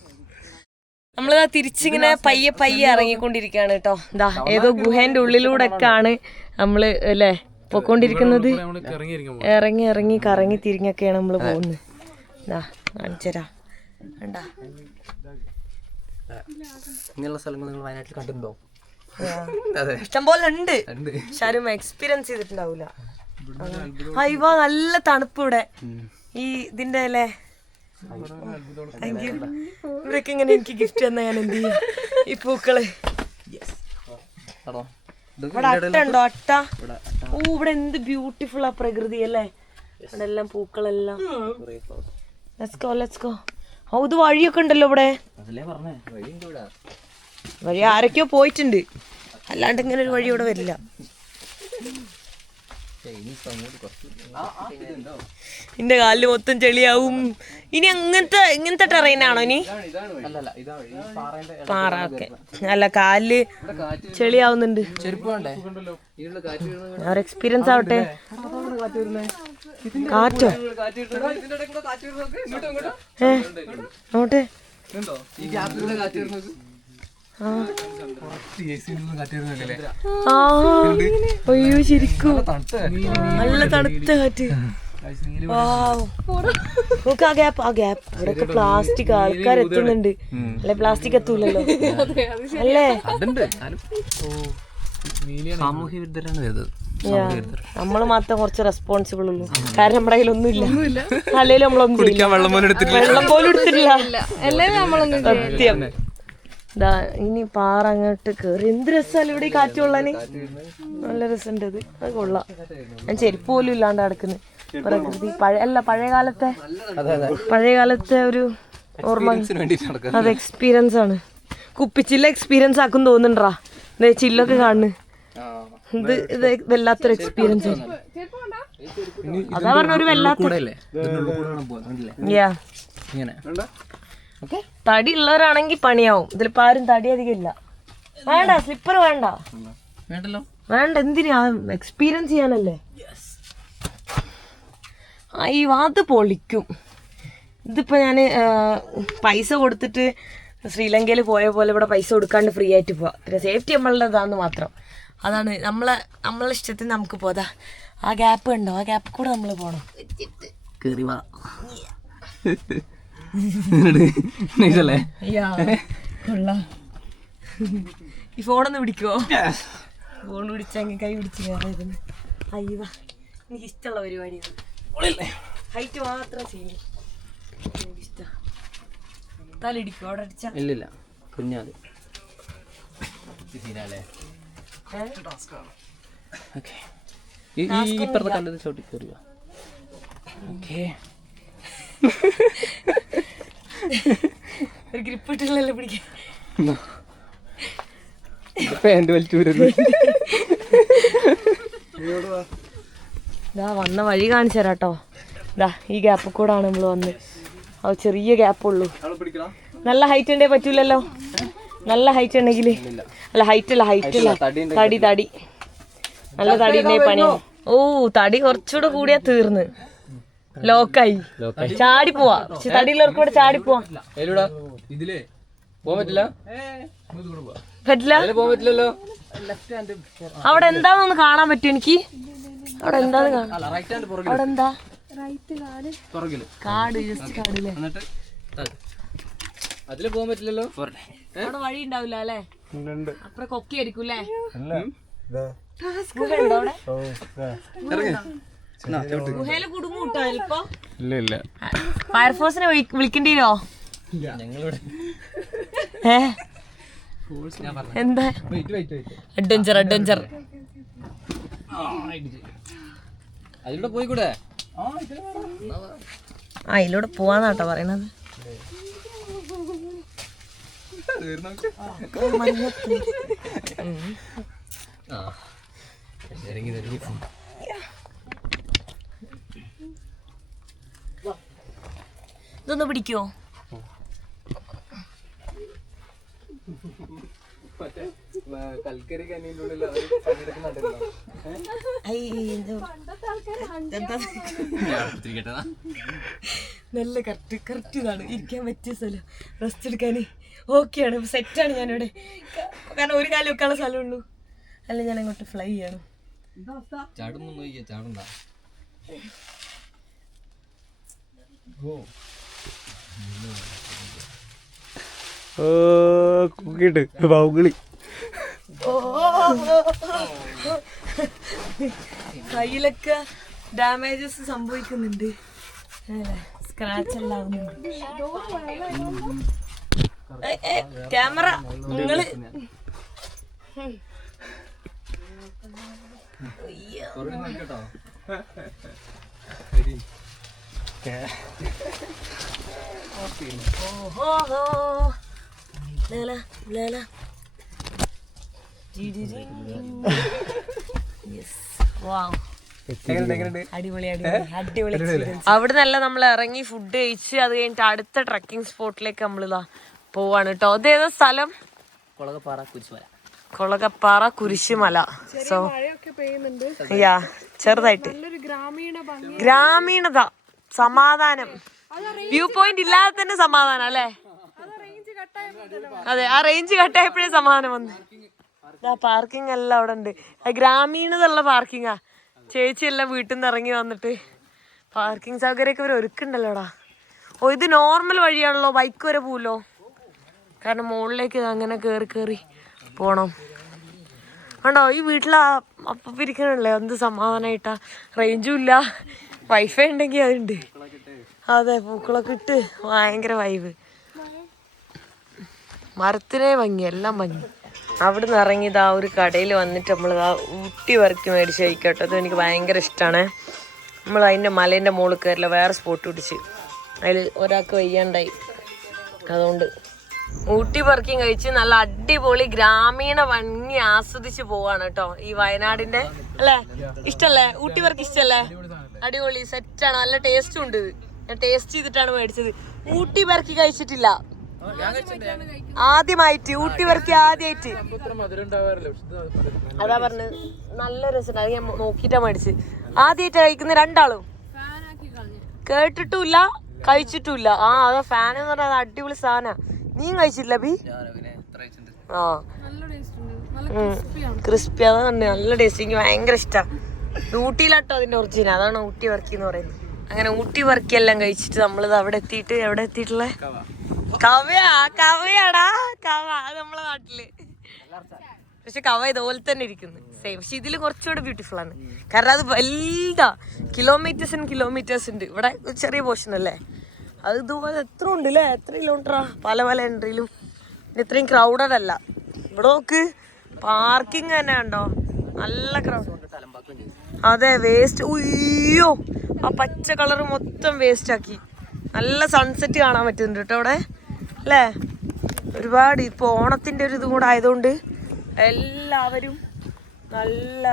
നമ്മളിതാ തിരിച്ചിങ്ങനെ പയ്യെ പയ്യെ ഇറങ്ങിക്കൊണ്ടിരിക്കുകയാണ് കേട്ടോ. ഇതാ ഏതോ ഗുഹേന്റെ ഉള്ളിലൂടെ ഒക്കെ ആണ് നമ്മള് അല്ലേ പൊക്കോണ്ടിരിക്കുന്നത്. ഇറങ്ങി കറങ്ങി തിരിഞ്ഞൊക്കെയാണ് നമ്മള് പോകുന്നത്. ഇതാ കാണിച്ചരാ കണ്ടാ. ഇങ്ങനെയുള്ള സ്ഥലങ്ങൾ നിങ്ങൾ വയനാട്ടിൽ കണ്ടിട്ടുണ്ടോ? ഇഷ്ടംപോലെ ഉണ്ട്, പക്ഷെ ആരും എക്സ്പീരിയൻസ് ചെയ്തിട്ടുണ്ടാവൂല. ഇവ നല്ല തണുപ്പ് ഇവിടെ ഈ ഇതിന്റെ അല്ലേ. Thank you. ഇവരൊക്കെ ഇങ്ങനെ എനിക്ക് ഗിഫ്റ്റ് തന്നാ ഞാൻ എന്ത് ചെയ്യും? ഈ പൂക്കള് ഇവിടെ അട്ട ഉണ്ടോ? അട്ട. ഓ ഇവിടെ എന്ത് ബ്യൂട്ടിഫുൾ ആ പ്രകൃതി അല്ലേ. ഇവിടെ എല്ലാം പൂക്കളെല്ലാം. Let's go let's go. ഓ ഇത് വഴിയൊക്കെ ഉണ്ടല്ലോ ഇവിടെ. വഴി ആരൊക്കെയോ പോയിട്ടുണ്ട്, അല്ലാണ്ട് ഇങ്ങനെ ഒരു വഴി ഇവിടെ വരില്ല. എന്റെ കാലില് മൊത്തം ചെളിയാവും. ഇനി ഇങ്ങനത്തെ ടെറൈനാണോ ഇനി? പാറ ഒക്കെ അല്ല, കാലില് ചെളിയാവുന്നുണ്ട്. ഒരു എക്സ്പീരിയൻസ് ആവട്ടെ. കാറ്റോ? നോട്ടെ. അയ്യോ ശരിക്കും നല്ല തണുത്ത കാറ്റ്. നോക്ക് ആ ഗ്യാപ്പ് ഇവിടെയൊക്കെ പ്ലാസ്റ്റിക് ആൾക്കാർ എത്തുന്നുണ്ട് അല്ലെ? പ്ലാസ്റ്റിക് എത്തൂലല്ലോ അല്ലേ? സാമൂഹ്യ വിരുദ്ധരാണ് വരുന്നത്. നമ്മള് മാത്രം കുറച്ച് റെസ്പോൺസിബിൾ ഉള്ളൂ, കാരണം നമ്മുടെ കയ്യിലൊന്നും ഇല്ല. അല്ലെങ്കിലും നമ്മളൊന്നും വെള്ളം പോലും എടുത്തിട്ടില്ല. സത്യം. ഇതാ ഇനി പാറ അങ്ങോട്ട് കേറി. എന്ത് രസമല്ല ഇവിടെ ഈ കാറ്റ് കൊള്ളാന്. നല്ല രസമുണ്ട് ഇത്. അത് കൊള്ളാം. ഞാൻ ചെരുപ്പ് പോലും ഇല്ലാണ്ട് നടക്കുന്നത്. പ്രകൃതി പഴയകാലത്തെ ഒരു ഓർമ്മ. അത് എക്സ്പീരിയൻസ് ആണ്. കുപ്പിച്ചില്ല എക്സ്പീരിയൻസ് ആക്കും തോന്നുന്നുണ്ടാ. ചില്ലൊക്കെ കാണുന്നു. ഇത് വല്ലാത്തൊരു എക്സ്പീരിയൻസ് ആണ്. അതാ പറഞ്ഞ ഒരു വല്ലാത്ത. തടി ഉള്ളവരാണെങ്കിൽ പണിയാവും. ഇതിലിപ്പോ ആരും തടി അധികം ഇല്ല. വേണ്ട സ്ലിപ്പർ വേണ്ട. എന്തിനാ? എക്സ്പീരിയൻസ് ചെയ്യാനല്ലേ. അത് പൊളിക്കും. ഇതിപ്പോ ഞാന് പൈസ കൊടുത്തിട്ട് ശ്രീലങ്കയിൽ പോയ പോലെ ഇവിടെ പൈസ കൊടുക്കാണ്ട് ഫ്രീ ആയിട്ട് പോവാ. പിന്നെ സേഫ്റ്റി നമ്മളുടേതാന്ന് മാത്രം. അതാണ് നമ്മളെ ഇഷ്ടത്തിന് നമുക്ക് പോതാ. ആ ഗ്യാപ്പ് ഉണ്ടോ? ആ ഗ്യാപ്പ് കൂടെ നമ്മൾ പോണം. ഈ ഫോണൊന്ന് പിടിക്കുവോ? ഫോൺ പിടിച്ചെങ്കിൽ കൈ പിടിച്ച് കയറായിരുന്നു. അയ്യോ എനിക്ക് ഇഷ്ടമുള്ള പരിപാടിയാണ്. ഹൈറ്റ് മാത്രം ചെയ്യും. എനിക്കിഷ്ട. തലയിടിക്കോ അവിടെ അടിച്ച? ഇല്ലില്ല, കുഞ്ഞാത്. ഇപ്പുറത്തെ കണ്ടത് ചവിട്ടി കയറിയ. ഒരു ഗ്രിപ്പ് ഇട്ടുള്ളല്ലോ പിടിക്കാൻ. പാന്റ് വലിച്ചൂരുന്നു. ഇതാ വന്ന വഴി കാണിച്ചു തരാട്ടോ. ഇതാ ഈ ഗ്യാപ്പിൽ കൂടാണ് നമ്മൾ വന്ന്. അത് ചെറിയ ഗ്യാപ്പുള്ളൂ. നല്ല ഹൈറ്റ് ഉണ്ടേ പറ്റൂലല്ലോ. നല്ല ഹൈറ്റ് ഉണ്ടെങ്കിൽ അല്ല ഹൈറ്റ് അല്ല തടി നല്ല തടി ഉണ്ടെങ്കിൽ പണിയാവും. ഓ തടി കുറച്ചുകൂടെ കൂടിയാ തീർന്ന് ലോക്കായി. ചാടി പോവാ. തടിയുള്ളവർക്ക് കൂടെ ചാടി പോവാ. പറ്റില്ല. അവിടെ എന്താന്നൊന്ന് കാണാൻ പറ്റും എനിക്ക്? അവിടെ എന്താന്ന് കാണാം. അവിടെ എന്താ? കാട്. ജസ്റ്റ് കാടില്ലേ? അതില് പോകാൻ പറ്റില്ലല്ലോ. അവിടെ വഴി ഉണ്ടാവില്ല അല്ലേ? അപ്പുറം കൊക്കി ആയിരിക്കും അല്ലേ? ഗുഹയില് കുടുങ്ങൂട്ടോ ചിലപ്പോ. ഇല്ല ഇല്ല. ഫയർഫോഴ്സിനെ വിളിക്കേണ്ടിരോ? എന്താ അഡ്വഞ്ചർ അഡ്വഞ്ചർ. അതിലൂടെ പോയിക്കൂടെ? ആ ഇതിലൂടെ പോവാന്നാട്ടോ പറയണത്. ഇതൊന്ന് പിടിക്കോ? കൽക്കരി നല്ല കറക്റ്റ് ഇതാണ് ഇരിക്കാൻ പറ്റിയ സ്ഥലം. റെസ്റ്റ് എടുക്കാൻ ഓക്കെയാണ്, സെറ്റാണ് ഞാനിവിടെ. കാരണം ഒരു കാലം വെക്കാനുള്ള സ്ഥലമുള്ളൂ, അല്ല ഞാൻ അങ്ങോട്ട് ഫ്ലൈ ചെയ്യണം. ചാടണ്ട. കൂക്കിട്ട് ബൗഗിളി. കയ്യിലൊക്കെ ഡാമേജസ് സംഭവിക്കുന്നുണ്ട്, സ്ക്രാച്ച് എല്ലാം ആവുന്നുണ്ട്. ക്യാമറ നിങ്ങള് അടിപൊളി അടിപൊളി. അവിടെ നല്ല നമ്മൾ ഇറങ്ങി ഫുഡ് കഴിച്ച് അത് കഴിഞ്ഞിട്ട് അടുത്ത ട്രക്കിംഗ് സ്പോട്ടിലേക്ക് നമ്മളിതാ പോവാണ് കേട്ടോ. അതേതാ സ്ഥലം? കൊളകപ്പാറ കുരിശുമല. സോ യാ ചെറുതായിട്ട് ഗ്രാമീണത, സമാധാനം, വ്യൂ പോയിന്റ് ഇല്ലാതെ തന്നെ സമാധാനം അല്ലേ? അതെ, ആ റേഞ്ച് കട്ടായപ്പോഴേ സമാധാനം വന്നു. പാർക്കിംഗ് എല്ലാം അവിടെ ഉണ്ട്. ഗ്രാമീണത ഉള്ള പാർക്കിങ്ങാ. ചേച്ചി എല്ലാം വീട്ടിൽ നിന്ന് ഇറങ്ങി വന്നിട്ട് പാർക്കിംഗ് സൗകര്യമൊക്കെ ഇവർ ഒരുക്കുണ്ടല്ലോടാ. ഓ ഇത് നോർമൽ വഴിയാണല്ലോ, ബൈക്ക് വരെ പോവല്ലോ. കാരണം മുകളിലേക്ക് അങ്ങനെ കയറി പോണം. കണ്ടോ ഈ വീട്ടിലാ അപ്പം ഇരിക്കണല്ലേ, എന്ത് സമാധാനമായിട്ടാ. റേഞ്ചും ഇല്ല, വൈഫൈ ഉണ്ടെങ്കിൽ അതുണ്ട്. അതെ, പൂക്കളൊക്കെ ഇട്ട് ഭയങ്കര വൈബ്. മരത്തിനെ ഭംഗി, എല്ലാം ഭംഗി. അവിടെ നിന്ന് ഇറങ്ങിയത് ആ ഒരു കടയിൽ വന്നിട്ട് നമ്മൾ ആ ഊട്ടി വർക്ക് മേടിച്ച് കഴിക്കട്ടോ. അത് എനിക്ക് ഭയങ്കര ഇഷ്ടമാണ്. നമ്മൾ അതിൻ്റെ മലേൻ്റെ മുകളിൽ കയറില്ല, വേറെ സ്പോട്ട് പിടിച്ച്. അതിൽ ഒരാൾക്ക് വയ്യാണ്ടായി, അതുകൊണ്ട് ഊട്ടി വർക്കിങ് കഴിച്ച് നല്ല അടിപൊളി ഗ്രാമീണ ഭംഗി ആസ്വദിച്ച് പോവാണ് കേട്ടോ. ഈ വയനാടിന്റെ അല്ലേ, ഇഷ്ടല്ലേ ഊട്ടി വർക്ക്? ഇഷ്ടല്ലേ? അടിപൊളി സെറ്റാണ്, നല്ല ടേസ്റ്റും ഉണ്ട്. ഞാൻ ടേസ്റ്റ് ചെയ്തിട്ടാണ് മേടിച്ചത്. ഊട്ടി വർക്ക് കഴിച്ചിട്ടില്ല, ആദ്യമായിട്ട് ഊട്ടി വർക്ക് ആദ്യമായിട്ട്. അതാ പറഞ്ഞത്, നല്ല രസം. അത് ഞാൻ നോക്കിട്ടാ മേടിച്ച്. ആദ്യമായിട്ട് കഴിക്കുന്ന രണ്ടാളും കേട്ടിട്ടുമില്ല കഴിച്ചിട്ടുമില്ല. ആ അതാ ഫാൻ എന്ന് പറഞ്ഞാൽ അടിപൊളി സാധന. നീ കഴിച്ചിട്ടില്ല ബി? ആ ക്രിസ്പി, അതാ തന്നെ നല്ല ടേസ്റ്റ്. എനിക്ക് ഭയങ്കര ഇഷ്ടമാണ്. ഊട്ടിയിലാട്ടോ അതിന്റെ ഒറിജിനൽ, അതാണ് ഊട്ടി വർക്കി എന്ന് പറയുന്നത്. അങ്ങനെ ഊട്ടി വർക്കി എല്ലാം കഴിച്ചിട്ട് നമ്മളിത് അവിടെ എത്തിയിട്ട്, എവിടെ എത്തിയിട്ടുള്ള കവയാടാ, കവ അത് നമ്മളെ നാട്ടില്. പക്ഷെ കവ ഇതുപോലെ തന്നെ ഇരിക്കുന്നു സെയിം. പക്ഷെ ഇതില് കുറച്ചുകൂടെ ബ്യൂട്ടിഫുൾ ആണ്, കാരണം അത് വലുതാ, കിലോമീറ്റേഴ്സ് ഉണ്ട്. ഇവിടെ ചെറിയ പോർഷൻ അല്ലേ, അത് ഇതുപോലെ എത്ര ഉണ്ട് അല്ലേ, എത്ര കിലോമീറ്ററാ, പല എൻട്രിയിലും. ഇത്രയും ക്രൗഡഡ് അല്ല. ഇവിടെ നോക്ക്, പാർക്കിംഗ് തന്നെ കണ്ടോ, നല്ല ക്രൗഡ്. അതെ, വേസ്റ്റ്. ഉയ്യോ, ആ പച്ച കളർ മൊത്തം വേസ്റ്റ് ആക്കി. നല്ല സൺസെറ്റ് കാണാൻ പറ്റുന്നുണ്ട് കേട്ടോ അവിടെ അല്ലേ. ഒരുപാട് ഇപ്പോൾ ഓണത്തിൻ്റെ ഒരു ഇതും കൂടെ ആയതുകൊണ്ട് എല്ലാവരും നല്ല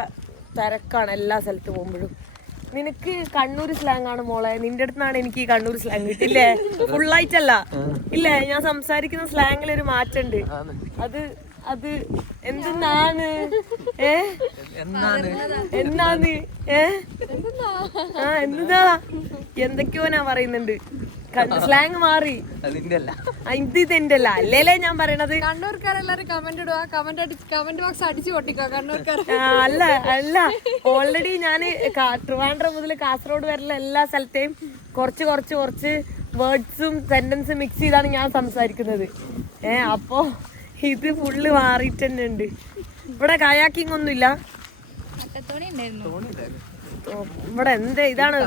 തിരക്കാണ് എല്ലാ സ്ഥലത്ത് പോകുമ്പോഴും. നിനക്ക് കണ്ണൂർ സ്ലാങ് ആണ് മോളെ, നിന്റെ അടുത്താണ് എനിക്ക് ഈ കണ്ണൂർ സ്ലാങ് കിട്ടില്ലേ? ഫുള്ളായിട്ടല്ല ഇല്ലേ, ഞാൻ സംസാരിക്കുന്ന സ്ലാങ്ങിൽ ഒരു മാറ്റമുണ്ട്. അത് എന്താണ് എന്താ എന്തൊക്കെയോ ഞാൻ പറയുന്നുണ്ട്. സ്ലാങ് മാറി, ഇത് ഇതെന്റെ അല്ല അല്ലേ ഞാൻ പറയണത്. കണ്ണൂർക്കാരെല്ലാരും കമന്റ് ഇടുക, കമന്റ് ബോക്സ് അടിച്ചു പൊട്ടിക്കുക കണ്ണൂർക്കാർ. അല്ല ഓൾറെഡി ഞാൻ ട്രിവാൻഡ്രം മുതൽ കാസർഗോഡ് വരെയുള്ള എല്ലാ സ്ഥലത്തെയും കുറച്ച് വേർഡ്സും സെന്റൻസും മിക്സ് ചെയ്താണ് ഞാൻ സംസാരിക്കുന്നത്. അപ്പോ ഇത് ഫുള്ള് മാറിയിട്ട് തന്നെ ഉണ്ട്. ഇവിടെ കയാക്കിംഗ് ഒന്നുമില്ല. ഇവിടെ എന്താ ഇതാണ്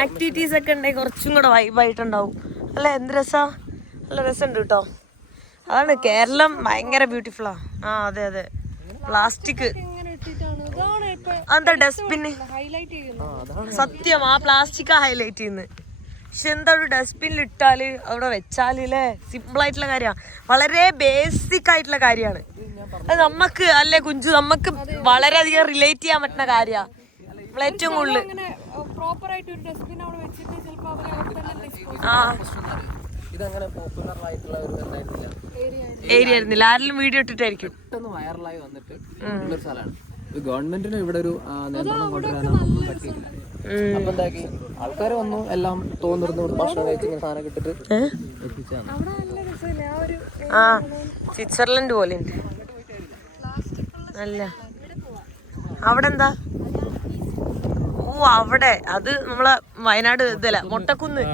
ആക്ടിവിറ്റീസ് ഒക്കെ ഉണ്ടെങ്കിൽ കുറച്ചും കൂടെ വൈബായിട്ടുണ്ടാവും അല്ലെ. എന്ത് രസാ, നല്ല രസമുണ്ട് കേട്ടോ. അതാണ് കേരളം ഭയങ്കര ബ്യൂട്ടിഫുള്ളാ. ആ അതെ അതെ. പ്ലാസ്റ്റിക് എന്താ ഡസ്റ്റ്ബിന് സത്യം ആ പ്ലാസ്റ്റിക് ഹൈലൈറ്റ് ചെയ്യുന്നത്. പക്ഷെ എന്താ ഒരു ഡസ്റ്റ്ബിനിൽ ഇട്ടാല് അവിടെ വെച്ചാല് അല്ലേ, സിമ്പിൾ ആയിട്ടുള്ള കാര്യമാണ്, വളരെ ബേസിക് ആയിട്ടുള്ള കാര്യമാണ്. അത് നമുക്ക് അല്ലേ കുഞ്ചു, നമുക്ക് വളരെയധികം റിലേറ്റ് ചെയ്യാൻ പറ്റുന്ന കാര്യമാണ്. നമ്മൾ ഏറ്റവും കൂടുതൽ ഇതങ്ങനെ പോപ്പുലർ ആയിട്ടുള്ള ഒരു ഏരിയ ആയിരുന്നില്ല, ആരെങ്കിലും വീഡിയോ ഇട്ടിട്ടായിരിക്കും. പെട്ടെന്ന് വൈറലായി വന്നിട്ട് ഉള്ളൊരു സ്ഥലമാണ്. ഗവൺമെന്റിന് ഇവിടെ ഒരു നിയന്ത്രണം കൊണ്ടുവരാനൊന്നും പറ്റിയില്ല. അപ്പൊ എന്താക്കി ആൾക്കാർ വന്നു, എല്ലാം തോന്നിരുന്നു ഭക്ഷണം കഴിച്ച് ഇങ്ങനെ സാധനം ഇട്ടിട്ട് എത്തിച്ചാണ്. ആ സ്വിറ്റ്സർലൻഡ് പോലെ ഉണ്ട്. അല്ല അവിടെ എന്താ, ഓ അവിടെ അത് നമ്മളെ വയനാട് ഇതല്ല മൊട്ടക്കുന്ന്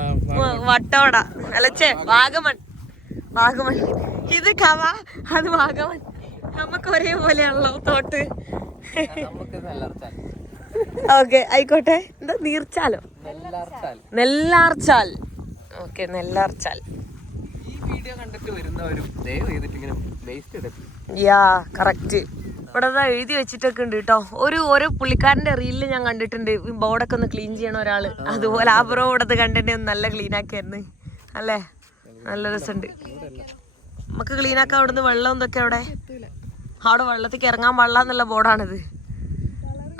വട്ടവട അല്ലച്ചേ വാഗമൺ. വാഗമൺ ഇത് കവ, അത് വാഗമൺ. നമുക്ക് ഒരേപോലെയാണല്ലോ തോട്ട്. ഓക്കെ ആയിക്കോട്ടെ. എന്താ നീർച്ചാലോ, നെല്ലാർച്ചാൽ. ഓക്കെ നെല്ലാർച്ചാൽ. ഈ വീഡിയോ കണ്ടിട്ട് വരുന്നവരും ദയവ് ചെയ്തിട്ട് ഇങ്ങനെ വേസ്റ്റ് എടുക്കും. യാ കറക്റ്റ്. ഇവിടെ എഴുതി വെച്ചിട്ടൊക്കെ ഉണ്ട് കേട്ടോ. ഓരോ പുള്ളിക്കാരന്റെ റീലിൽ ഞാൻ കണ്ടിട്ടുണ്ട് ബോർഡൊക്കെ ഒന്ന് ക്ലീൻ ചെയ്യണ ഒരാള്. അതുപോലെ ആ ബ്രോ ഇവിടെ കണ്ടിട്ട് നല്ല ക്ലീൻ ആക്കിയായിരുന്നു അല്ലേ, നല്ല രസമുണ്ട്. നമുക്ക് ക്ലീൻ ആക്കാൻ അവിടെ നിന്ന് വെള്ളം എന്തൊക്കെ അവിടെ വെള്ളത്തേക്ക് ഇറങ്ങാൻ പാടില്ല എന്നുള്ള ബോർഡാണിത്.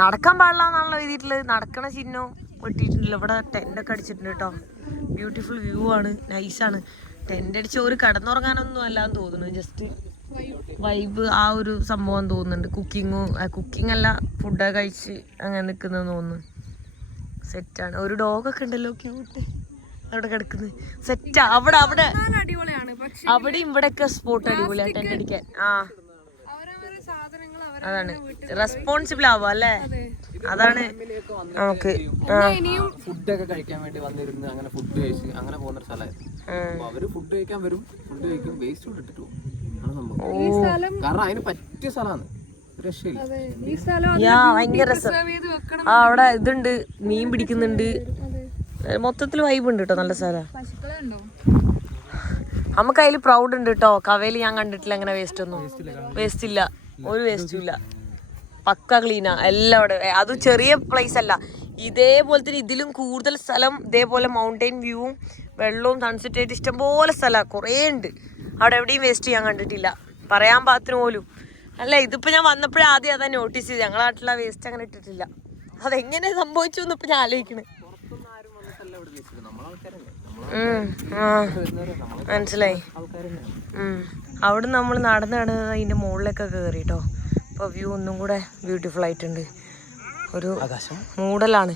നടക്കാൻ പാടില്ല എന്നാണല്ലോ എഴുതിയിട്ടുള്ളത്. നടക്കണ ചിഹ്നവും വെട്ടിയിട്ടുണ്ടല്ലോ. ഇവിടെ ടെൻ്റൊക്കെ അടിച്ചിട്ടുണ്ട് കേട്ടോ. ബ്യൂട്ടിഫുൾ വ്യൂ ആണ്, നൈസാണ്. ടെൻ്റ് അടിച്ച് ഒരു കിടന്നുറങ്ങാനൊന്നും അല്ലാന്ന് തോന്നുന്നു, ജസ്റ്റ് വൈബ് ആ ഒരു സംഭവം തോന്നുന്നുണ്ട്. കുക്കിംഗ് അല്ല, ഫുഡൊക്കെ കഴിച്ച് അങ്ങനെ നിൽക്കുന്നതെന്ന് തോന്നുന്നു. സെറ്റാണ്. ഒരു ഡോഗൊക്കെ ഉണ്ടല്ലോ ക്യൂട്ട് അവിടെ കിടക്കുന്നത്. സെറ്റാ. അവിടെ അവിടെ ഇവിടെയൊക്കെ സ്പോട്ട് അടിപൊളിയാണ് ടെൻ്റ് അടിക്കാൻ. ആ അതാണ് റെസ്പോൺസിബിൾ ആവുക അല്ലേ, അതാണ് നമുക്ക്. ഫുഡൊക്കെ കഴിക്കാൻ വേണ്ടി വന്നിരുന്ന് അങ്ങനെ ഫുഡ് കഴിച്ച് അങ്ങനെ പോകുന്ന ഒരു സ്ഥലമായിരുന്നു. അപ്പൊ അവര് ഫുഡ് കഴിക്കാൻ വരും, ഫുഡ് കഴിക്കും, വേസ്റ്റ് ഇട്ടിട്ട് പോകും. കാരണം അതിന് പറ്റിയ സ്ഥലമാണ്, രക്ഷയില്ല. ഭയങ്കര രസം. ആ അവിടെ ഇതുണ്ട്, മീൻ പിടിക്കുന്നുണ്ട്, മൊത്തത്തിൽ വൈബ് ഉണ്ട് കേട്ടോ. നല്ല സ്ഥലം. നമുക്ക് അതിൽ പ്രൗഡ് ഉണ്ട് കേട്ടോ. കവയിൽ ഞാൻ കണ്ടിട്ടില്ല അങ്ങനെ വേസ്റ്റ് ഒന്നും. വേസ്റ്റ് ഇല്ല, ഒരു വേസ്റ്റും ഇല്ല. പക്ക ക്ലീനാ എല്ലാം അവിടെ. അത് ചെറിയ പ്ലേസ് അല്ല, ഇതേപോലെ തന്നെ ഇതിലും കൂടുതൽ സ്ഥലം, ഇതേപോലെ മൗണ്ടെയിൻ വ്യൂവും വെള്ളവും സൺസെറ്റ് ആയിട്ട് ഇഷ്ടംപോലെ സ്ഥലമാണ്, കുറേ ഉണ്ട്. അവിടെ എവിടെയും വേസ്റ്റ് ചെയ്യാൻ കണ്ടിട്ടില്ല, പറയാൻ പാത്തിന് പോലും. അല്ല ഇതിപ്പോൾ ഞാൻ വന്നപ്പോഴേ ആദ്യം അതാ നോട്ടീസ് ചെയ്ത്. ഞങ്ങളുടെ നാട്ടിലെ വേസ്റ്റ് അങ്ങനെ ഇട്ടിട്ടില്ല. അതെങ്ങനെ സംഭവിച്ചു എന്നിപ്പോൾ ഞാൻ ആലോചിക്കണേ. മനസ്സിലായി. അവിടെ നമ്മൾ നടന്ന് അതിൻ്റെ മുകളിലൊക്കെ കയറി കേട്ടോ. ഇപ്പോൾ വ്യൂ ഒന്നും കൂടെ ബ്യൂട്ടിഫുൾ ആയിട്ടുണ്ട്. ഒരു മൂടലാണ്,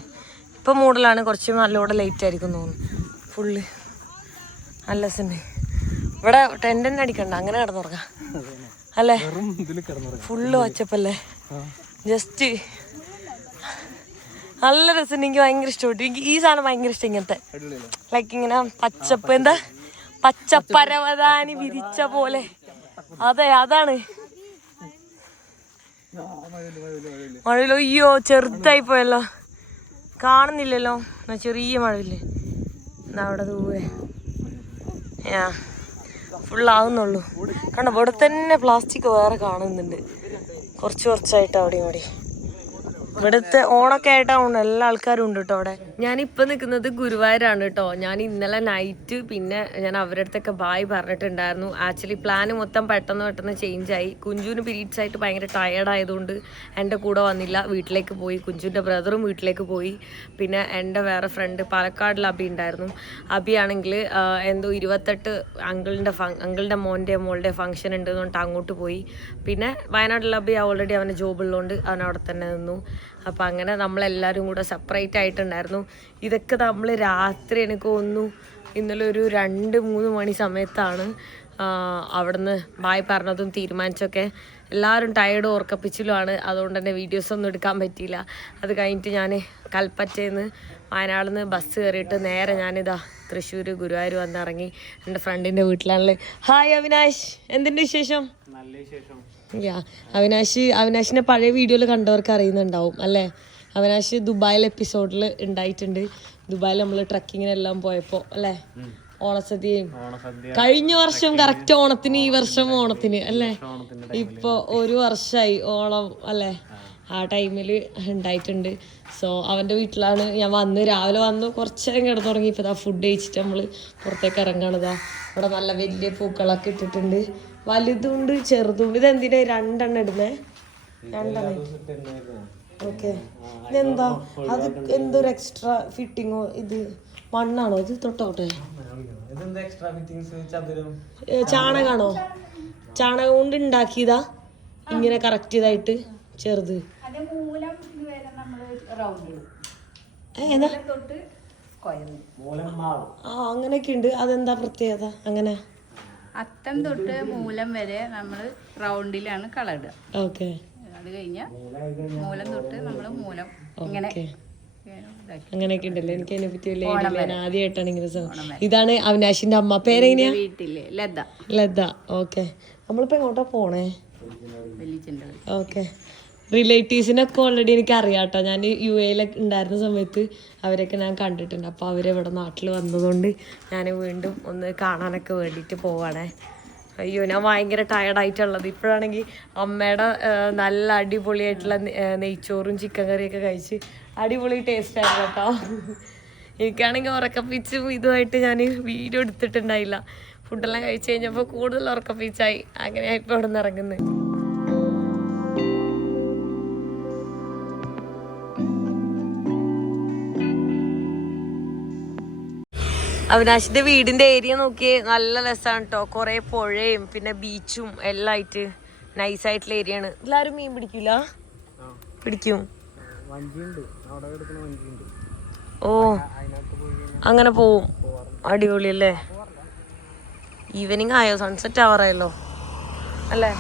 ഇപ്പം മൂടലാണ്. കുറച്ച് നല്ലോടെ ലേറ്റ് ആയിരിക്കും തോന്നുന്നു. ഫുള്ള് നല്ല രസമുണ്ട്. ഇവിടെ ടെൻ്റ് തന്നെ അടിക്കണ്ട, അങ്ങനെ കിടന്നുറങ്ങാം അല്ലേ. ഫുള്ള് വച്ചപ്പല്ലേ, ജസ്റ്റ് നല്ല രസം. എനിക്ക് ഭയങ്കര ഇഷ്ടപ്പെട്ടു. എനിക്ക് ഈ സാധനം ഭയങ്കര ഇഷ്ടം. ഇങ്ങനത്തെ ലൈക്ക് ഇങ്ങനെ പച്ചപ്പ്, എന്താ പച്ചപ്പരവതാനി വിരിച്ച പോലെ. അതെ അതാണ്. മഴയില്ലോ, അയ്യോ ചെറുതായി പോയല്ലോ, കാണുന്നില്ലല്ലോ. ചെറിയ മഴയില്ലേ അവിടെ ദൂരെ. ഫുള്ളാവുന്നുള്ളൂ. കണ്ടോ ഇവിടെ തന്നെ പ്ലാസ്റ്റിക് വേറെ കാണുന്നുണ്ട് കുറച്ചായിട്ട് അവിടെയും ഇവിടെ. ഇവിടുത്തെ ഓണൊക്കെ ആയിട്ടാണ് എല്ലാ ആൾക്കാരും ഉണ്ട് കേട്ടോ അവിടെ. ഞാനിപ്പോൾ നിൽക്കുന്നത് ഗുരുവായൂരാണ് കേട്ടോ. ഞാൻ ഇന്നലെ നൈറ്റ് പിന്നെ ഞാൻ അവരുടെ അടുത്തൊക്കെ ബായ് പറഞ്ഞിട്ടുണ്ടായിരുന്നു. ആക്ച്വലി പ്ലാൻ മൊത്തം പെട്ടെന്ന് ചേഞ്ചായി. കുഞ്ചുവിന് പീരീഡ്സ് ആയിട്ട് ഭയങ്കര ടയേർഡായതുകൊണ്ട് എൻ്റെ കൂടെ വന്നില്ല, വീട്ടിലേക്ക് പോയി. കുഞ്ചുവിൻ്റെ ബ്രദറും വീട്ടിലേക്ക് പോയി. പിന്നെ എൻ്റെ വേറെ ഫ്രണ്ട് പാലക്കാടിൽ അബി ഉണ്ടായിരുന്നു. അബി ആണെങ്കിൽ എന്തോ 28 അങ്കിളിൻ്റെ മോളുടെ ഫംഗ്ഷൻ ഉണ്ട് എന്നിട്ട് അങ്ങോട്ട് പോയി. പിന്നെ വയനാട്ടിൽ അബി ഓൾറെഡി അവൻ്റെ ജോബുള്ളതുകൊണ്ട് അവൻ അവിടെ തന്നെ നിന്നു. അപ്പം അങ്ങനെ നമ്മളെല്ലാവരും കൂടെ സെപ്പറേറ്റ് ആയിട്ടുണ്ടായിരുന്നു. ഇതൊക്കെ നമ്മൾ രാത്രി എനിക്ക് തോന്നുന്നു ഇന്നലെ ഒരു 2-3 മണി സമയത്താണ് അവിടുന്ന് ബായ് പറഞ്ഞതും തീരുമാനിച്ചൊക്കെ. എല്ലാവരും ടയേർഡ് ഓർക്കപ്പിച്ചിലുമാണ്, അതുകൊണ്ട് തന്നെ വീഡിയോസൊന്നും എടുക്കാൻ പറ്റിയില്ല. അത് കഴിഞ്ഞിട്ട് ഞാൻ കൽപ്പറ്റയിൽ നിന്ന് വയനാട്ടിൽ നിന്ന് ബസ് കയറിയിട്ട് നേരെ ഞാനിതാ തൃശ്ശൂർ ഗുരുവായൂർ വന്നിറങ്ങി. എൻ്റെ ഫ്രണ്ടിൻ്റെ വീട്ടിലാണല്ലേ. ഹായ് അവിനാശ്, എന്തിൻ്റെ വിശേഷം? നല്ല വിശേഷം. അവിനാശിനെ പഴയ വീഡിയോയിൽ കണ്ടവർക്ക് അറിയുന്നുണ്ടാവും അല്ലേ. അവിനാശ് ദുബായിൽ എപ്പിസോഡിൽ ഉണ്ടായിട്ടുണ്ട്. ദുബായിൽ നമ്മൾ ട്രക്കിങ്ങിനെല്ലാം പോയപ്പോൾ അല്ലേ, ഓണസദ്യയും കഴിഞ്ഞ വർഷം കറക്റ്റ് ഓണത്തിന്, ഈ വർഷം ഓണത്തിന് അല്ലേ, ഇപ്പൊ 1 വർഷമായി ഓണം അല്ലേ, ആ ടൈമിൽ ഉണ്ടായിട്ടുണ്ട്. സോ അവൻ്റെ വീട്ടിലാണ് ഞാൻ രാവിലെ വന്നു, കുറച്ച് നേരം കിടന്നുറങ്ങി. ഇപ്പോൾ ഫുഡ് കഴിച്ചിട്ട് നമ്മൾ പുറത്തേക്ക് ഇറങ്ങണതാ. ഇവിടെ നല്ല വലിയ പൂക്കളൊക്കെ ഇട്ടിട്ടുണ്ട്, വലുതുണ്ട് ചെറുതും. ഇതെന്തിനാ 2 എണ്ണം ഇടുന്നേ? 2 എണ്ണം. ഓക്കെ, ഇതെന്താ അത്? എന്തൊരു എക്സ്ട്രാ ഫിറ്റിങ്ങോ? ഇത് മണ്ണാണോ? ഇത് തൊട്ടോട്ടെ. ചാണകമാണോ? ചാണകം കൊണ്ട് ഉണ്ടാക്കിയതാ ഇങ്ങനെ കറക്റ്റ് ഇതായിട്ട് ചെറുത്. ഏതാ? അങ്ങനെയൊക്കെ ഉണ്ട്. അതെന്താ പ്രത്യേകത? അങ്ങനെ അത്തം തൊട്ട് മൂലം വരെ നമ്മൾ റൗണ്ടിലാണ് കളടുക. ഓക്കെ, അത് കഴിഞ്ഞ മൂലം തൊട്ട് നമ്മൾ മൂലം ഇങ്ങനെ അങ്ങനെയൊക്കെ ഉണ്ടല്ലോ. എനിക്ക് അതിനെ പറ്റി വലിയ ഐഡിയ ഇല്ല. ഞാൻ ആദ്യമായിട്ടാണ് ഇങ്ങനെ. ഇതാണ് അവിനാശിന്റെ അമ്മ. പേരെങ്ങനെയാ? വീട്ടില് ലത. ലത. ഓക്കെ, നമ്മളിപ്പോ എങ്ങോട്ടാ പോണേ? വലിയ ഓക്കെ, റിലേറ്റീവ്സിനൊക്കെ ഓൾറെഡി എനിക്ക് അറിയാം കേട്ടോ. ഞാൻ UAE ഉണ്ടായിരുന്ന സമയത്ത് അവരൊക്കെ ഞാൻ കണ്ടിട്ടുണ്ട്. അപ്പോൾ അവരിവിടെ നാട്ടിൽ വന്നതുകൊണ്ട് ഞാൻ വീണ്ടും ഒന്ന് കാണാനൊക്കെ വേണ്ടിയിട്ട് പോവാണേ. അയ്യോ, ഞാൻ ഭയങ്കര ടയർഡായിട്ടുള്ളത്. ഇപ്പോഴാണെങ്കിൽ അമ്മയുടെ നല്ല അടിപൊളിയായിട്ടുള്ള നെയ്ച്ചോറും ചിക്കൻ കറിയൊക്കെ കഴിച്ച് അടിപൊളി ടേസ്റ്റ് ആയിരുന്നു കേട്ടോ. എനിക്കാണെങ്കിൽ ഉറക്കപ്പിച്ചും ഇതുമായിട്ട് ഞാൻ വീഡിയോ എടുത്തിട്ടുണ്ടായില്ല. ഫുഡെല്ലാം കഴിച്ച് കഴിഞ്ഞപ്പോൾ കൂടുതൽ ഉറക്കപ്പിച്ചായി. അങ്ങനെയാണ് ഇപ്പോൾ ഇവിടെ നിന്ന് ഇറങ്ങുന്നത്. അവിനാശിന്റെ വീടിന്റെ ഏരിയ നോക്കി നല്ല രസമാണ് കേട്ടോ. കുറെ പുഴയും പിന്നെ ബീച്ചും എല്ലാം ആയിട്ട് നൈസായിട്ടുള്ള ഏരിയ ആണ്. എല്ലാരും മീൻ പിടിക്കൂല? പിടിക്കും. ഓ, അങ്ങനെ പോവും. അടിപൊളി അല്ലേ? ഈവനിങ് ആയോ? സൺസെറ്റ് ആവാറായല്ലോ അല്ലേ?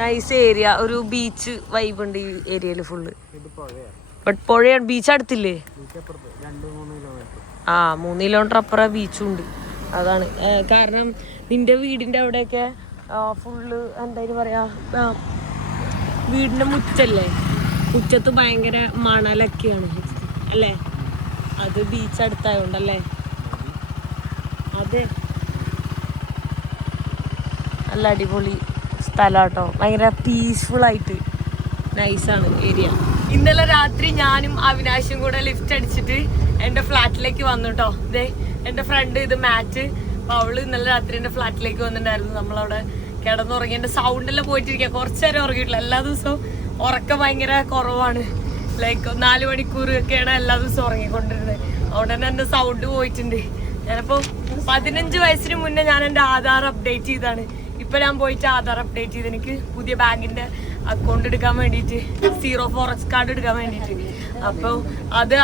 Nice area. ഒരു ബീച്ച് വൈബ് ഉണ്ട് ഈ ഏരിയയിൽ ഫുള്ള്. ബട്ട് പുഴയാണ്. ബീച്ച് അടുത്തില്ലേ? 3 കിലോമീറ്റർ അപ്പുറം ബീച്ചും ഉണ്ട്. അതാണ് കാരണം നിന്റെ വീടിൻ്റെ അവിടെയൊക്കെ ഫുള്ള് എന്തായാലും പറയാ, വീടിൻ്റെ മുറ്റല്ലേ, മുറ്റത്ത് ഭയങ്കര മണലൊക്കെയാണ് അല്ലേ? അത് ബീച്ച് അടുത്തായോണ്ടല്ലേ? അതെ, നല്ല അടിപൊളി സ്ഥലം കേട്ടോ. ഭയങ്കര പീസ്ഫുൾ ആയിട്ട് നൈസാണ് ഏരിയ. ഇന്നലെ രാത്രി ഞാനും അവിനാശും കൂടെ ലിഫ്റ്റ് അടിച്ചിട്ട് എൻ്റെ ഫ്ലാറ്റിലേക്ക് വന്നു കേട്ടോ. ഇതേ എൻ്റെ ഫ്രണ്ട്, ഇത് മാറ്റ്. അപ്പോൾ അവള് ഇന്നലെ രാത്രി എൻ്റെ ഫ്ലാറ്റിലേക്ക് വന്നിട്ടുണ്ടായിരുന്നു. നമ്മളവിടെ കിടന്നുറങ്ങി. എൻ്റെ സൗണ്ടെല്ലാം പോയിട്ടിരിക്കുക. കുറച്ച് നേരം ഉറങ്ങിയിട്ടില്ല. എല്ലാ ദിവസവും ഉറക്കം ഭയങ്കര കുറവാണ്. ലൈക്ക് 4 മണിക്കൂർ ഒക്കെയാണ് എല്ലാ ദിവസവും ഉറങ്ങിക്കൊണ്ടിരുന്നത്. അതുകൊണ്ട് തന്നെ എൻ്റെ സൗണ്ട് പോയിട്ടുണ്ട്. ഞാനിപ്പോൾ 15 വയസ്സിന് മുന്നേ ഞാൻ എൻ്റെ ആധാർ അപ്ഡേറ്റ് ചെയ്താണ്. ഇപ്പം ഞാൻ പോയിട്ട് ആധാർ അപ്ഡേറ്റ് ചെയ്ത് എനിക്ക് പുതിയ ബാങ്കിൻ്റെ അക്കൗണ്ട് എടുക്കാൻ വേണ്ടിയിട്ട്, 0 ഫോറക്സ് കാർഡ് എടുക്കാൻ വേണ്ടിയിട്ട്. അപ്പോൾ അത്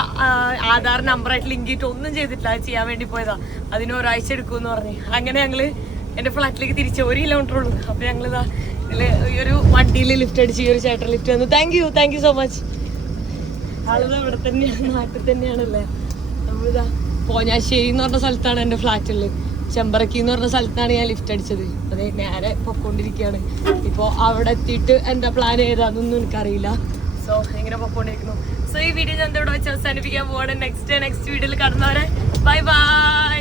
ആധാർ നമ്പറായിട്ട് ലിങ്ക് ചെയ്തിട്ട് ഒന്നും ചെയ്തിട്ടില്ല. അത് ചെയ്യാൻ വേണ്ടി പോയതാ. അതിന് ഒരാഴ്ച എടുക്കുമെന്ന് പറഞ്ഞ്. അങ്ങനെ ഞങ്ങൾ എൻ്റെ ഫ്ലാറ്റിലേക്ക് തിരിച്ച് 1 കിലോമീറ്റർ ഉള്ളൂ. അപ്പോൾ ഞങ്ങളിതാ ഈ ഒരു വണ്ടിയിൽ ലിഫ്റ്റ് അടിച്ച് ഈ ഒരു ചേട്ടൻ ലിഫ്റ്റ് വന്നു. Thank you so much. ആളിത് ഇവിടെ തന്നെയാണ്, നാട്ടിൽ തന്നെയാണല്ലേ. നമ്മളിതാ പോഞ്ഞാശ്ശേരി എന്ന് പറഞ്ഞ സ്ഥലത്താണ് എൻ്റെ ഫ്ലാറ്റുള്ളത്. ചെമ്പറക്കി എന്ന് പറഞ്ഞ സ്ഥലത്താണ് ഞാൻ ലിഫ്റ്റ് അടിച്ചത്. അതെ, നേരെ പൊക്കോണ്ടിരിക്കുകയാണ്. ഇപ്പോൾ അവിടെ എത്തിയിട്ട് എന്താ പ്ലാൻ ചെയ്താന്നൊന്നും എനിക്കറിയില്ല. സോ ഇങ്ങനെ പൊക്കോണ്ടിരിക്കുന്നു. സോ ഈ വീഡിയോ ഞാൻ ഇവിടെ വെച്ച് അവസാനിപ്പിക്കാൻ പോവാണ്. നെക്സ്റ്റ് വീഡിയോയിൽ കാണുന്നവരെ ബൈ ബൈ.